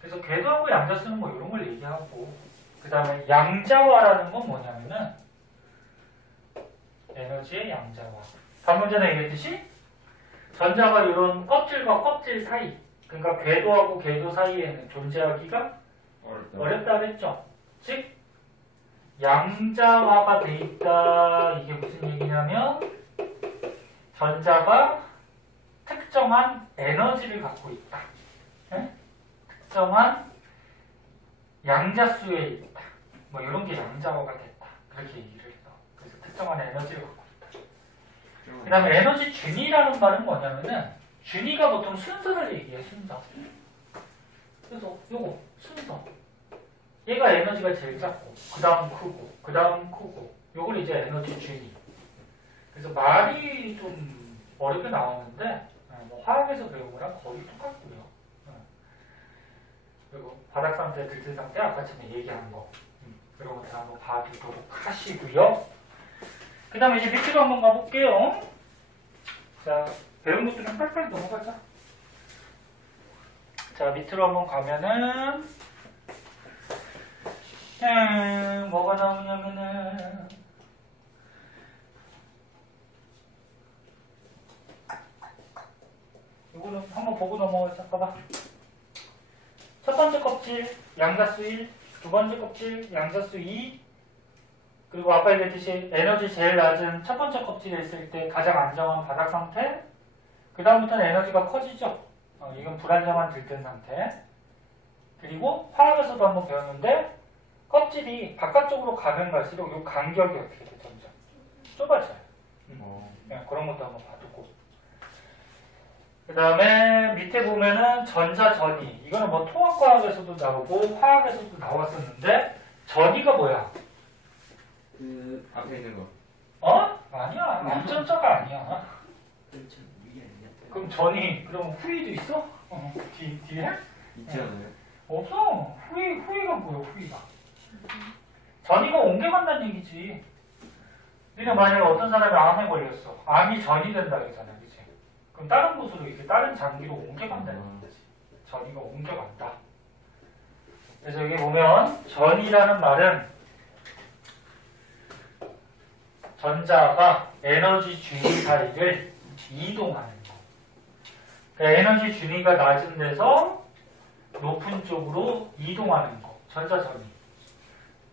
그래서 궤도하고 양자수는 뭐 이런 걸 얘기하고, 그 다음에 양자화라는 건 뭐냐면은, 에너지의 양자화. 방금 전에 얘기했듯이, 전자가 이런 껍질과 껍질 사이, 그러니까 궤도하고 궤도 사이에는 존재하기가 어렵다 그랬죠. 즉, 양자화가 돼 있다. 이게 무슨 얘기냐면, 전자가 특정한 에너지를 갖고 있다. 네? 특정한 양자수에 있다. 뭐 이런 게 양자화가 됐다. 그렇게 얘기를 해요. 그래서 특정한 에너지를 갖고 있다. 그 다음에 에너지 준위라는 말은 뭐냐면은 준위가 보통 순서를 얘기해. 순서. 그래서 요거 순서. 얘가 에너지가 제일 작고 그 다음 크고 그 다음 크고 요걸 이제 에너지 준위. 그래서 말이 좀 어렵게 나오는데 뭐 화학에서 배운 거랑 거의 똑같고요. 그리고 바닥 상태, 들뜬 상태 아까 전에 얘기한 거 이런 것들 한번 봐주도록 하시고요. 그 다음에 이제 밑으로 한번 가볼게요. 자, 배운 것들은 빨리빨리 넘어가자. 자, 밑으로 한번 가면은 뭐가 나오냐면은 이거는 한번 보고 넘어가자. 봐봐. 첫 번째 껍질 양자수 1, 두 번째 껍질 양자수 2, 그리고 아까 얘기했듯이 에너지 제일 낮은 첫 번째 껍질에 있을 때 가장 안정한 바닥 상태. 그 다음부터는 에너지가 커지죠. 이건 불안정한 들뜬 상태. 그리고 화학에서도 한번 배웠는데 껍질이 바깥쪽으로 가면 갈수록 이 간격이 어떻게 돼? 점점 좁아져요. 그런 것도 한번 봐두고. 그 다음에 밑에 보면은 전자 전위. 이거는 뭐 통합과학에서도 나오고 화학에서도 나왔었는데 전위가 뭐야? 그 앞에 있는 거. 아니야. 앞전자가 아니야. 그렇죠. 위에 아니야. 그럼 전위. 그럼 후위도 있어? 뒤에? 있지 않아요? 없어. 후위가 뭐야? 후위가. 전위가 옮겨간다는 얘기지. 니네 만약에 어떤 사람이 암에 걸렸어. 암이 전이 된다 그러잖아. 그치? 그럼 다른 곳으로 이렇게 다른 장기로 옮겨간다는 얘기지. 전위가 옮겨간다. 그래서 여기 보면 전이라는 말은 전자가 에너지 준위 사이를 이동하는 거. 그러니까 에너지 준위가 낮은 데서 높은 쪽으로 이동하는 거. 전자 전위.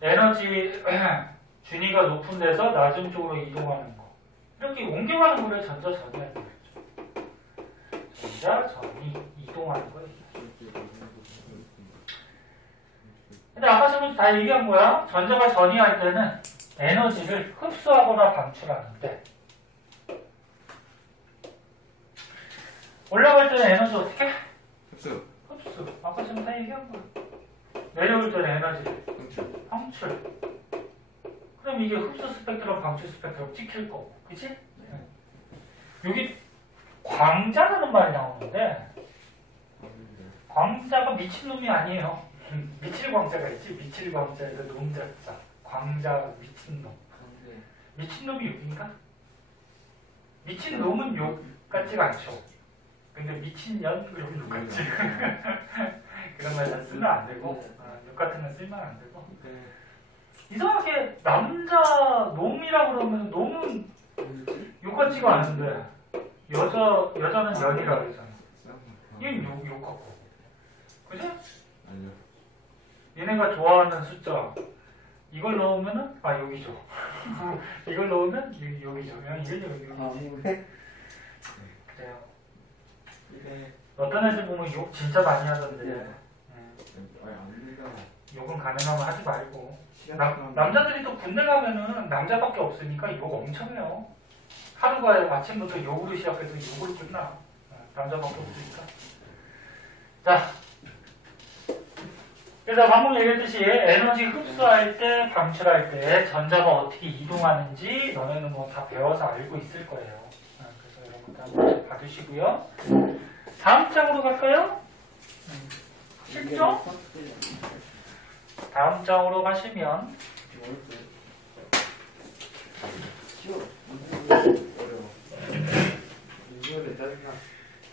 에너지 준위가 높은 데서 낮은 쪽으로 이동하는 거. 이렇게 옮겨가는 거를 전자 전위라고 그랬죠. 전자 전위 이동하는 거예요. 근데 아까 전에 다 얘기한 거야. 전자가 전이할 때는 에너지를 흡수하거나 방출하는데 올라갈 때는 에너지 어떻게? 흡수. 흡수. 아까 전에 다 얘기한 거야. 내려올 때는 에너지를 방출. 방출. 그럼 이게 흡수 스펙트럼, 방출 스펙트럼 찍힐 거고. 그치? 여기 광자라는 말이 나오는데 광자가 미친놈이 아니에요. 미칠광자가 있지. 미칠광자에서 놈자자. 광자 미친놈. 미친놈이 욕인가? 미친놈은 욕 같지가 않죠. 근데 미친년 그런 욕 같지. 그런 말 다 쓰면 안 되고 욕 같은 건 쓰면 안 되고. 이상하게 남자 놈이라 그러면 놈은 욕 같지가 않은데 여자는 년이라 그러잖아. 이건 욕 같고. 그지? 아니요. 얘네가 좋아하는 숫자 이걸 넣으면은 여기죠. 이걸 넣으면 여기죠. 그냥 이건 여기지. 그래요. 어떤 애들 보면 욕 진짜 많이 하던데. 욕은 가능하면 하지 말고. 남자들이 또 군대 가면은 남자밖에 없으니까 욕 엄청 해요. 하루가 아침부터 욕으로 시작해서 욕으로 끝나. 남자밖에 없으니까. 자. 그래서 방금 얘기했듯이 에너지 흡수할 때, 방출할 때 전자가 어떻게 이동하는지 너네는 뭐 다 배워서 알고 있을 거예요. 그래서 이런 것도 한번 봐주시고요. 다음 장으로 갈까요? 쉽죠? 다음 장으로 가시면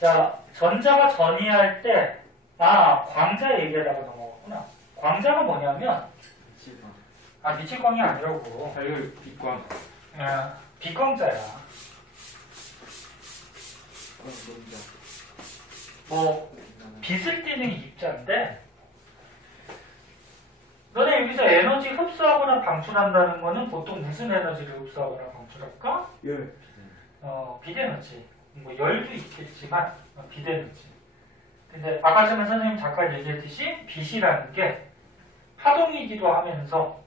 자, 전자가 전이할 때 광자 얘기하다가 넘어갔구나. 광자가 뭐냐면 미칠광이 아니라고. 달걀 빛광. 빛광자야. 뭐 빛을 띠는 입자인데 너네 여기서 에너지 흡수하거나 방출한다는 거는 보통 무슨 에너지를 흡수하거나 방출할까? 열. 빛에너지. 뭐 열도 있겠지만 빛에너지. 근데 아까 전에 선생님 잠깐 얘기했듯이 빛이라는 게 파동이기도 하면서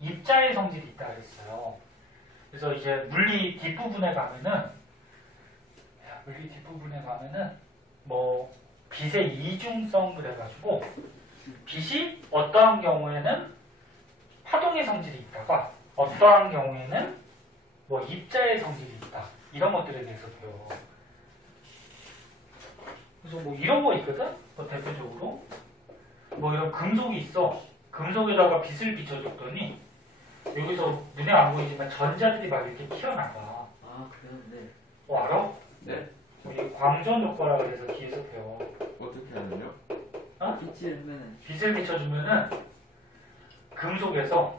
입자의 성질이 있다 그랬어요. 그래서 이제 물리 뒷부분에 가면은 뭐 빛의 이중성 그래가지고 빛이 어떠한 경우에는 파동의 성질이 있다가 어떠한 경우에는 뭐 입자의 성질이 있다. 이런 것들에 대해서 배워. 그래서 뭐 이런 거 있거든? 뭐 대표적으로 뭐 이런 금속이 있어. 금속에다가 빛을 비춰줬더니 여기서 눈에 안 보이지만 전자들이 막 이렇게 튀어나가. 그런데. 알아? 네. 이 광전 효과라 그래서 뒤에서 배워. 어떻게 하면요? 빛을 비춰주면은 금속에서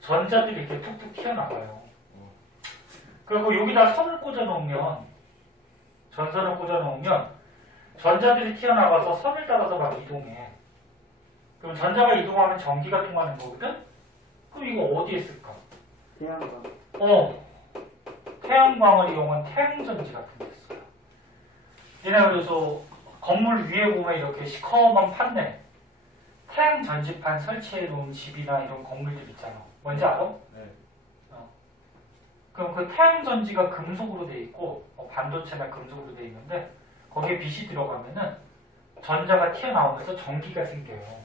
전자들이 이렇게 툭툭 튀어나가요. 그리고 여기다 선을 꽂아놓으면 전선을 꽂아놓으면 전자들이 튀어나가서 선을 따라서 막 이동해. 그럼 전자가 이동하면 전기가 통하는 거거든? 그럼 이거 어디에 쓸까? 태양광. 태양광을 이용한 태양전지 같은 데 써요. 얘네 그래서 건물 위에 보면 이렇게 시커먼 판넬 태양전지판 설치해 놓은 집이나 이런 건물들 있잖아. 뭔지 알아? 네. 그럼 그 태양전지가 금속으로 돼 있고 반도체나 금속으로 돼 있는데 거기에 빛이 들어가면은 전자가 튀어나오면서 전기가 생겨요.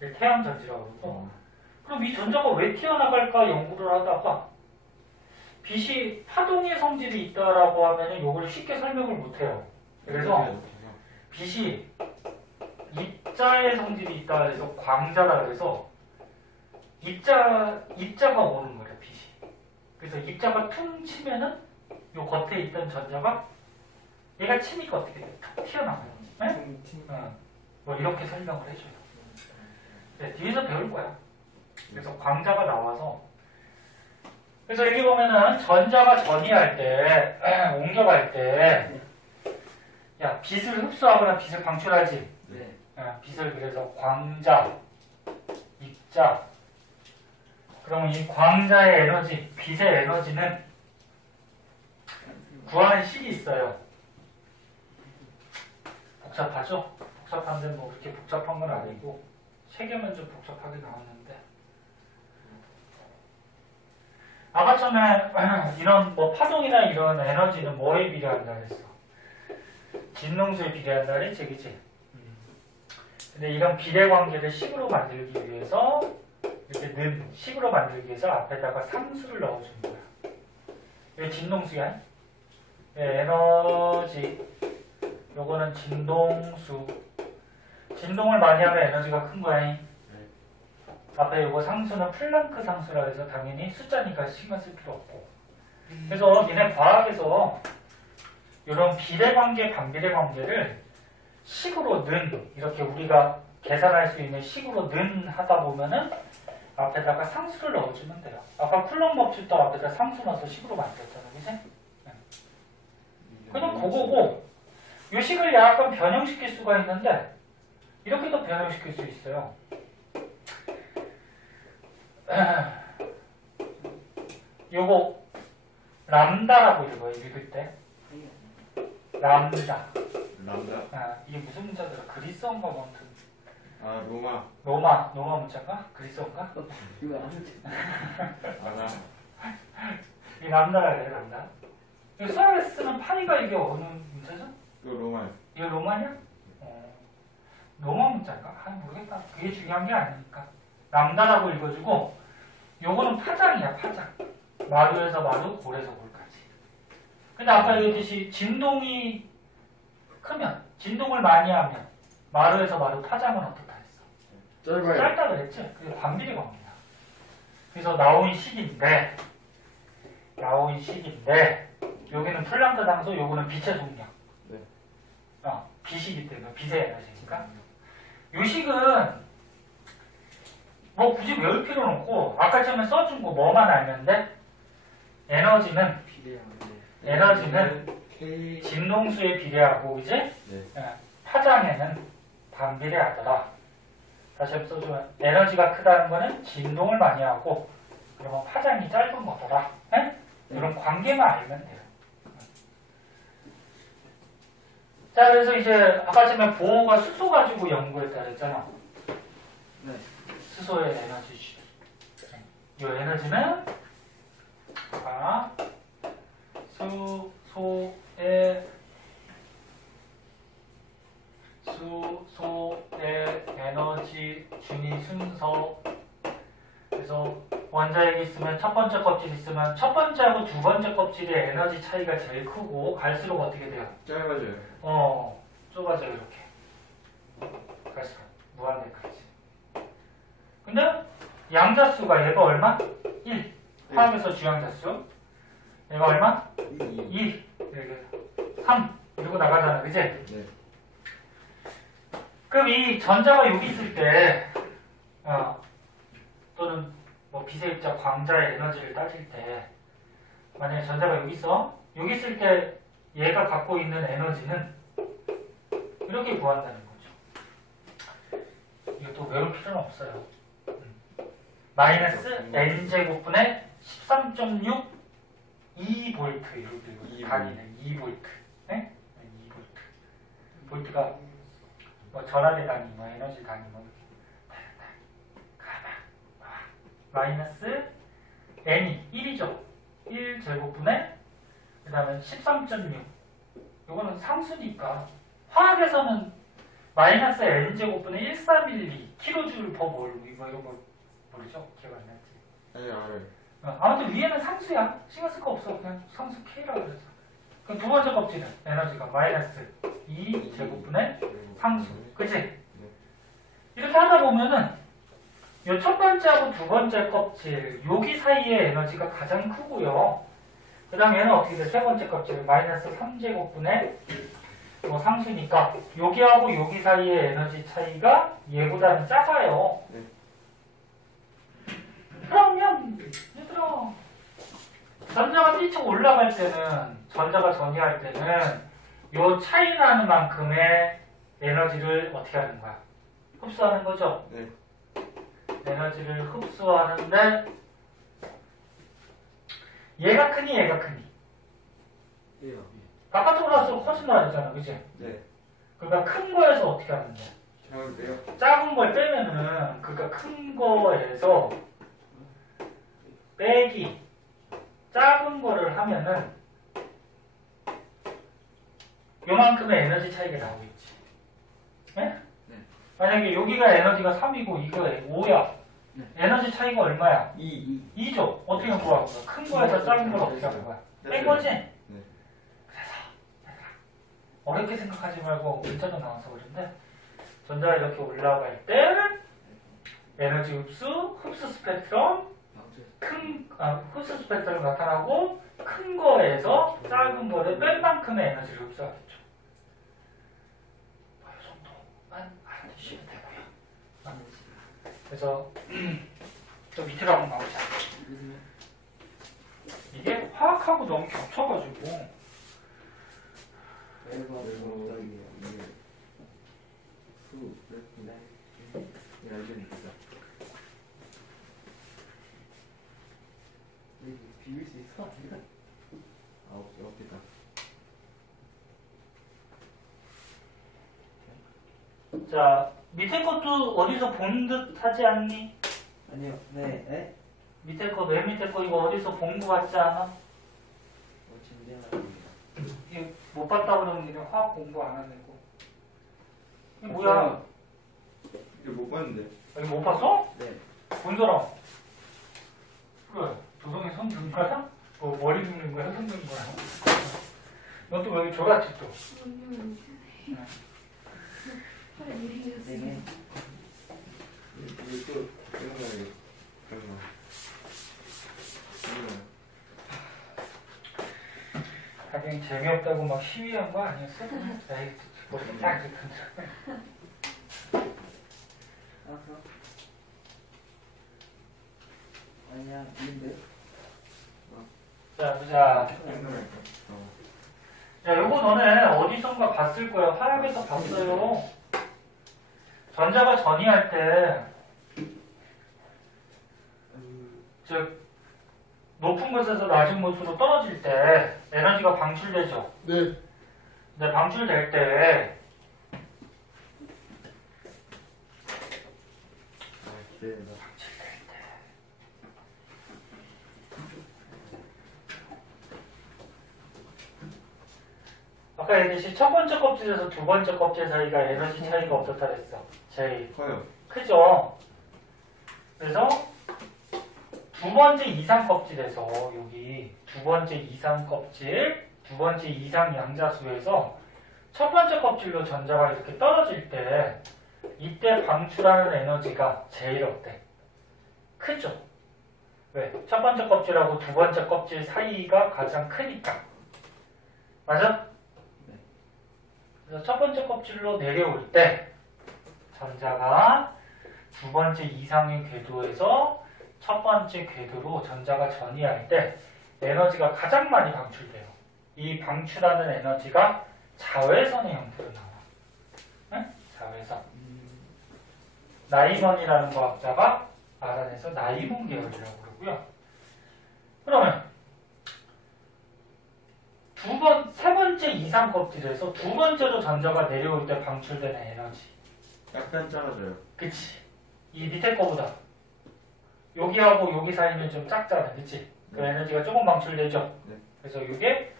태양전지라고 그러고. 그럼 이 전자가 왜 튀어나갈까 연구를 하다가 빛이 파동의 성질이 있다라고 하면은 이걸 쉽게 설명을 못해요. 그래서 빛이 입자의 성질이 있다 해서 광자라 그래서 입자가 오는 거예요, 빛이. 그래서 입자가 퉁 치면은 요 겉에 있던 전자가 얘가 치니까 어떻게 돼요? 툭 튀어나와요. 네? 뭐 이렇게 설명을 해줘요. 네, 뒤에서 배울 거야. 그래서 광자가 나와서 그래서 여기 보면은 전자가 전이할 때 옮겨갈 때 야, 빛을 흡수하거나 빛을 방출하지. 네. 빛을 그래서 광자, 입자. 그러면 이 광자의 에너지, 빛의 에너지는 구하는 식이 있어요. 복잡하죠? 복잡한데 뭐 그렇게 복잡한 건 아니고 세 개면 좀 복잡하게 나왔는데 아까 처음에 이런 뭐 파동이나 이런 에너지는 뭐에 비례한다 그랬어? 진동수에 비례한다 그랬지, 그치? 근데 이런 비례 관계를 식으로 만들기 위해서 이렇게 는 식으로 만들기 위해서 앞에다가 상수를 넣어주는 거야. 이게 진동수야. 에너지. 요거는 진동수. 진동을 많이 하면 에너지가 큰 거야. 앞에 요거 상수는 플랑크 상수라 해서 당연히 숫자니까 신경 쓸 필요 없고. 그래서 얘네 과학에서 이런 비례 관계, 반비례 관계를 식으로 는 이렇게 우리가 계산할 수 있는 식으로 는 하다 보면은 앞에다가 상수를 넣어주면 돼요. 아까 쿨롱 법칙도 앞에다 상수 넣어서 식으로 만들었잖아, 그치? 네. 그냥 그거고 이 식을 약간 변형시킬 수가 있는데 이렇게도 변형시킬 수 있어요. 요거 람다라고 읽어요, 읽을 때. 람다. 람다? 이게 무슨 문자더라? 그리스어인가 뭐 아무튼. 아 로마. 로마 문자인가? 그리스어인가? 이거 안 아나. 이 람다라 그래, 람다. 이 수학에 쓰는 파리가 이게 어느 문자죠? 그 로마. 이거 로마냐? 로마 문자인가? 모르겠다. 그게 중요한 게 아니니까. 람다라고 읽어주고 요거는 파장이야, 파장. 마루에서 마루, 골에서 골까지. 근데 아까 얘기했듯이 진동이 크면, 진동을 많이 하면 마루에서 마루 파장은 어떻다 했어? 짧아요. 짧다 그랬지? 그게 반비례 관계야. 그래서 나온 식인데 여기는 플랑크 상수, 요거는 빛의 속력. 네. 빛이기 때문에 빛의 에너지니까. 요 식은 뭐 굳이 외울 필요는 없고 아까 처음에 써준 거 뭐만 알면 돼? 에너지는 K. 진동수에 비례하고 그지? 네. 파장에는 반비례하더라. 다시 한번 써주면 에너지가 크다는 거는 진동을 많이 하고 그러면 파장이 짧은 거더라. 이런 관계만 알면 돼요. 자, 그래서 이제 아까 전에 보호가 수소 가지고 연구했다 그랬잖아. 네. 수소의 에너지. 이 에너지는 수소의 에너지 준위 순서. 그래서 원자핵이 있으면 첫 번째 껍질 있으면 첫 번째하고 두 번째 껍질의 에너지 차이가 제일 크고 갈수록 어떻게 돼요? 짧아져요. 좁아져요, 이렇게. 갈수록 무한대까지. 근데 양자수가 얘가 얼마? 1. 화학에서 주양자수. 얘가 얼마? 2. 이렇게 3. 이러고 나가잖아, 그지? 네. 그럼 이 전자가 여기 있을 때, 또는 뭐 빛의 입자 광자의 에너지를 따질 때, 만약에 전자가 여기 있어? 여기 있을 때 얘가 갖고 있는 에너지는 이렇게 구한다는 거죠. 이것도 외울 필요는 없어요. 마이너스 n제곱분의 13.6 2V 이렇게 단위는 2V. 네? 2V. 볼트가 뭐 전압의 단위, 뭐 에너지 단위, 뭐 마이너스 n이 1이죠. 1제곱분의 그 다음에 13.6. 이거는 상수니까 화학에서는 마이너스 n제곱분의 1312 kJ per mol 이거 모르죠? 기억 안 나지? 아니 알아요. 아무튼 위에는 상수야. 신경 쓸 거 없어. 그냥 상수 K라고 그랬어. 그럼 두 번째 껍질은 에너지가 마이너스 2제곱분의 상수. 그치? 이렇게 하다 보면은 이 첫 번째하고 두 번째 껍질 여기 사이의 에너지가 가장 크고요. 그 다음 얘는 어떻게 돼? 세 번째 껍질은 마이너스 3제곱분의 뭐 상수니까 여기하고 여기 사이의 에너지 차이가 얘보다는 작아요. 네. 그러면 얘들아 전자가 삐쭉 올라갈 때는 전자가 전이할 때는 요 차이 나는 만큼의 에너지를 어떻게 하는 거야? 흡수하는 거죠? 네. 에너지를 흡수하는데 얘가 크니 얘가 크니? 예요. 바깥쪽으로 갈수록 커진다 그랬잖아, 그치? 네. 그러니까 큰 거에서 어떻게 하는데? 제가 빼요. 작은 걸 빼면은 그러니까 큰 거에서 빼기 작은 거를 하면은 요만큼의 에너지 차이가 나오겠지. 예? 네. 만약에 여기가 에너지가 3이고 이거 5야. 네. 에너지 차이가 얼마야? 2. 2죠. 어떻게 구할 거야? 큰 거에서 작은 걸 어떻게 할 거야? 뺀 거지? 그래서 내가 어렵게 생각하지 말고 문자로 나와서 그런데 전자가 이렇게 올라갈 때 에너지 흡수, 흡수 스펙트럼, 흡수 스펙트럼 나타나고 큰 거에서 작은 거를 뺀 만큼의 에너지를 흡수하겠죠. 이 정도만 알아두시면 되고요. 그래서 또 밑으로 한번 가보자. 이게 화학하고 너무 겹쳐가지고 그리고 이게 수. 네. 이 알려니까. 비빌 수 있어? 아 없겠다. 자 밑에 것도 어디서 본 듯 하지 않니? 아니요. 네. 에? 밑에 거, 맨 밑에 거 이거 어디서 본 거 같지 않아? 진지하랍니다. 이거 못 봤다 그러면 니네 화학 공부 안 하는 거. 이게 뭐야? 이거 못 봤는데. 이거 못 봤어? 네. 본 사람? 그래. 조성이 손 든 거야? 뭐 머리 긁는 거야? 손 든 거야? 너 또 여기 줘갔지 또? 네네. 이거 또 이런 거 그런 거. 하긴 재미없다고 막 시위한 거 아니었어? 에이, 뭐 딱 이렇게. 알았어. 아니야. 인데. 자, 보자. 옛날에 야, 요거 너네 어디선가 봤을 거야. 화학에서 봤어요. 전자가 전이할 때, 즉, 높은 곳에서 낮은 곳으로 떨어질 때 에너지가 방출되죠. 네. 근데 방출될 때, 기대된다. 아까 얘기했듯이 첫 번째 껍질에서 두 번째 껍질 사이가 에너지 차이가 없었다 그랬어. 제일 커요. 크죠? 그래서 두 번째 이상 껍질에서 여기 두 번째 이상 껍질, 두 번째 이상 양자수에서 첫 번째 껍질로 전자가 이렇게 떨어질 때 이때 방출하는 에너지가 제일 어때? 크죠? 왜? 첫 번째 껍질하고 두 번째 껍질 사이가 가장 크니까. 맞아? 그래서 첫 번째 껍질로 내려올 때 전자가 두 번째 이상의 궤도에서 첫 번째 궤도로 전자가 전이할 때 에너지가 가장 많이 방출돼요. 이 방출하는 에너지가 자외선의 형태로 나와. 응? 자외선. 나이먼이라는 과학자가 알아내서 나이몬 계열이라고 그러고요. 그러면 세 번째 이상 껍질에서 두 번째로 전자가 내려올 때 방출되는 에너지. 약간 작아져요. 그치? 이 밑에 거보다 여기하고 여기 사이는 좀 작잖아. 그치? 그 네. 에너지가 조금 방출되죠? 네. 그래서 이게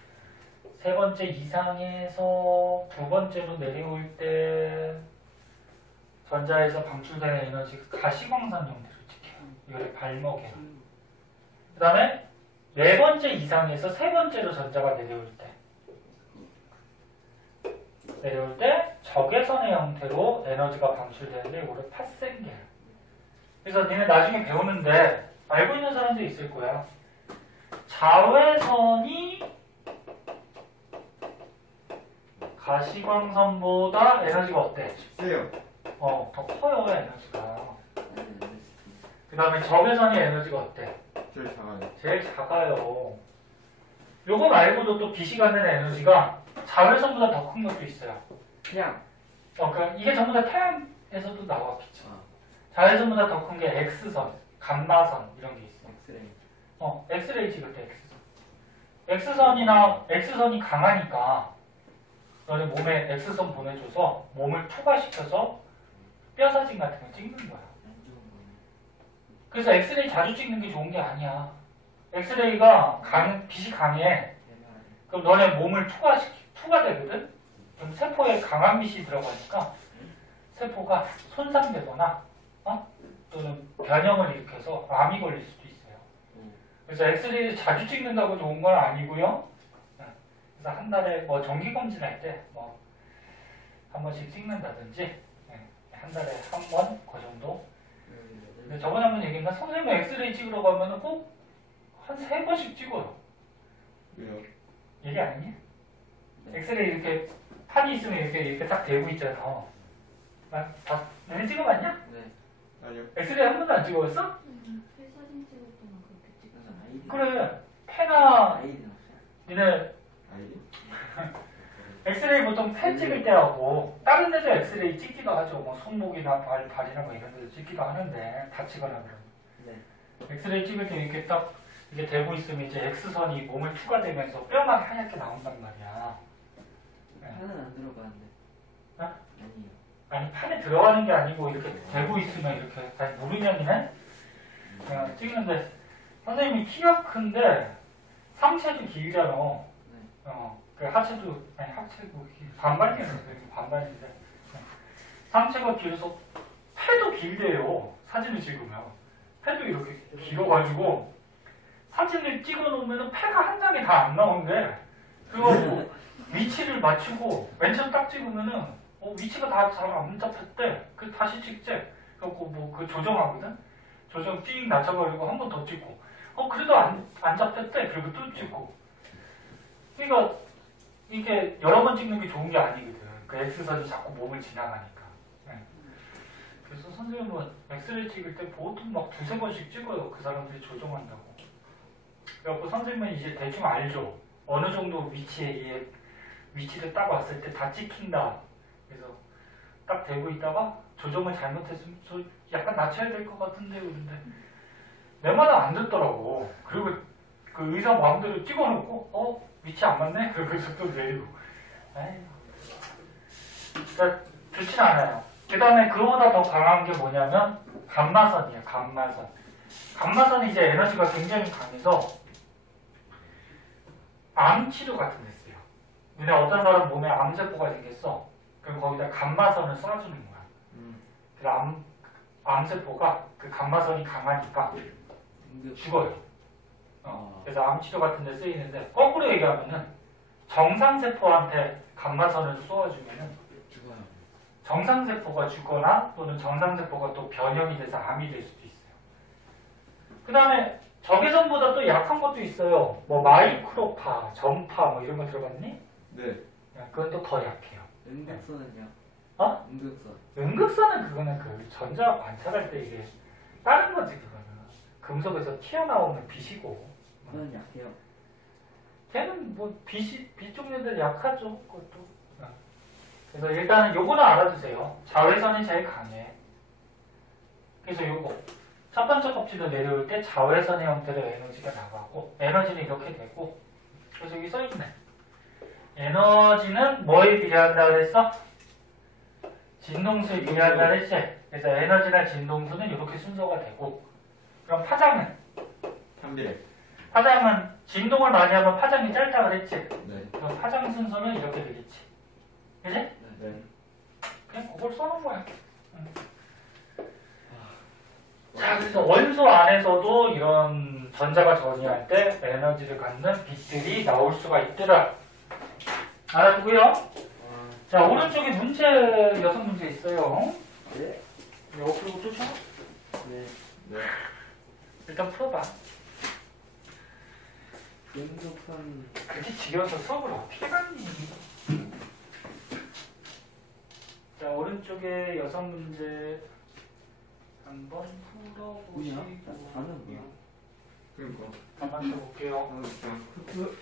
세 번째 이상에서 두 번째로 내려올 때 전자에서 방출되는 에너지가 가시광선 형태로 찍혀요. 이걸 발목이에요. 그 다음에 네 번째 이상에서 세 번째로 전자가 내려올 때 적외선의 형태로 에너지가 방출되는데 이거를 파생계열. 그래서 니네 나중에 배우는데 알고 있는 사람도 있을 거야. 자외선이 가시광선보다 에너지가 어때? 세요. 더 커요 에너지가. 그 다음에 적외선의 에너지가 어때? 제일 작아요. 제일 작아요. 요거 말고도 또 빛이 갖는 에너지가 자외선보다 더 큰 것도 있어요. 그냥. 그러니까 이게 전부 다 태양에서도 나왔겠죠. 자외선보다 더 큰 게 X선, 감마선 이런 게 있어. 엑스레이. 엑스레이 찍을 때 X선이 강하니까 너네 몸에 X선 보내줘서 몸을 투과시켜서 뼈 사진 같은 거 찍는 거야. 안 좋은 거네. 그래서 엑스레이 자주 찍는 게 좋은 게 아니야. 엑스레이가 빛이 강해. 대박. 그럼 너네 몸을 투과되거든? 그럼 세포에 강한 빛이 들어가니까 세포가 손상되거나 또는 변형을 일으켜서 암이 걸릴 수도 있어요. 그래서 엑스레이를 자주 찍는다고 좋은 건 아니고요. 그래서 한 달에 뭐 정기검진할 때 뭐 한 번씩 찍는다든지 한 달에 한 번 그 정도. 근데 저번에 한번 얘기했나? 선생님 엑스레이 찍으러 가면은 꼭 한 3번씩 찍어요. 왜요? 얘기 아니니? 엑스레이 이렇게 판이 있으면 이렇게 딱 대고 있잖아. 너네 찍어봤냐? 네. 아니요. 엑스레이 한 번도 안 찍어봤어? 사진 찍을 때만 그렇게 찍잖아. 아이디. 그래. 패나 아이디 없어요. 니네 아이디? 엑스레이 보통 폐 찍을 때하고 다른 데도 엑스레이 찍기도 하죠. 뭐 손목이나 발이나 뭐 이런 데도 찍기도 하는데 다치거나 그러면. 네. 엑스레이 찍을 때 이렇게 딱 이게 대고 있으면 이제 X선이 몸을 투과되면서 뼈만 하얗게 나온단 말이야. 판은 안 들어가는데. 어? 아니요. 아니 판에 들어가는 게 아니고 이렇게 대고 있으면 이렇게 아니 무릎형이네? 찍는데 선생님이 키가 큰데 상체도 길잖아. 네. 그 하체도 아니 하체도 반발이었는데 반발인데 상체가 길어서 패도 길대요. 사진을 찍으면 패도 이렇게 길어가지고 사진을 찍어놓으면 패가 한 장에 다 안 나오는데 그래가지고 위치를 맞추고 맨 처음 딱 찍으면은 위치가 다 잘 안 잡혔대. 그 다시 찍재. 그래갖고 뭐 그 조정하거든. 조정 띵 낮춰버리고 한 번 더 찍고 그래도 안 잡혔대. 그리고 또 찍고. 그러니까 이게 여러 번 찍는 게 좋은 게 아니거든. 그 X선이 자꾸 몸을 지나가니까. 네. 그래서 선생님은 엑스레이 찍을 때 보통 막 2-3번씩 찍어요. 그 사람들이 조정한다고. 그래갖고 선생님은 이제 대충 알죠. 어느 정도 위치에 위치를 딱 왔을 때 다 찍힌다. 그래서 딱 대고 있다가 조정을 잘못했으면 저 약간 낮춰야 될 것 같은데 그런데 내 말은 안 듣더라고. 그리고 그 의사 마음대로 찍어놓고 위치 안 맞네? 그러고서 또 내리고. 그러니까 좋진 않아요. 그 다음에 그거보다 더 강한 게 뭐냐면 감마선이에요. 감마선. 감마선이 이제 에너지가 굉장히 강해서 암치료 같은 데 쓰요. 근데 어떤 사람 몸에 암세포가 생겼어. 그럼 거기다 감마선을 쏴주는 거야. 그래서 암세포가 그 감마선이 강하니까 죽어요. 그래서 암치료 같은 데 쓰이는데 거꾸로 얘기하면은 정상세포한테 감마선을 쏘아주면은 죽어요. 정상세포가 죽거나 또는 정상세포가 또 변형이 돼서 암이 될 수도 있어요. 그 다음에 적외선보다 또 약한 것도 있어요. 뭐 마이크로파, 전파 뭐 이런 거 들어봤니? 네. 그건 또 더 약해요. 응급선은요? 응급선. 응급선은 그거는 그 전자 관찰할 때 이게 다른 거지 그거는. 금속에서 튀어나오는 빛이고. 그건 약해요. 걔는 뭐 빛 종류들 약하죠. 그것도. 그래서 일단은 요거는 알아두세요. 자외선이 제일 강해. 그래서 요거 첫 번째 껍질을 내려올 때 자외선의 형태로 에너지가 나가고 에너지는 이렇게 되고 그래서 여기 써있네. 에너지는 뭐에 비례한다 그랬어? 진동수에 비례한다 그랬지? 그래서 에너지나 진동수는 이렇게 순서가 되고 그럼 파장은? 3대. 파장은 진동을 많이 하면 파장이 짧다 그랬지? 네. 그럼 파장 순서는 이렇게 되겠지. 그지? 네. 그냥 그걸 써놓은 거야. 자, 그래서 원소 안에서도 이런 전자가 전이할 때 에너지를 갖는 빛들이 나올 수가 있더라. 알아두고요. 자, 오른쪽에 문제, 6문제 있어요. 네. 이거 풀고 쫓아? 네. 네. 일단 풀어봐. 응급선. 그렇게 지겨워서 수업을 어떻게 갔니? 자, 오른쪽에 6문제 한번 풀어보시고. 반은 뭐야? 그러니까. 한번 써볼게요.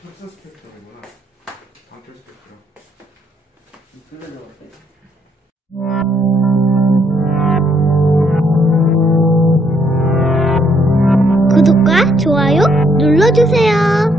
흡수 스펙트럼이구나. 방출 스펙트럼. 들려줘 어때? 구독과 좋아요 눌러주세요.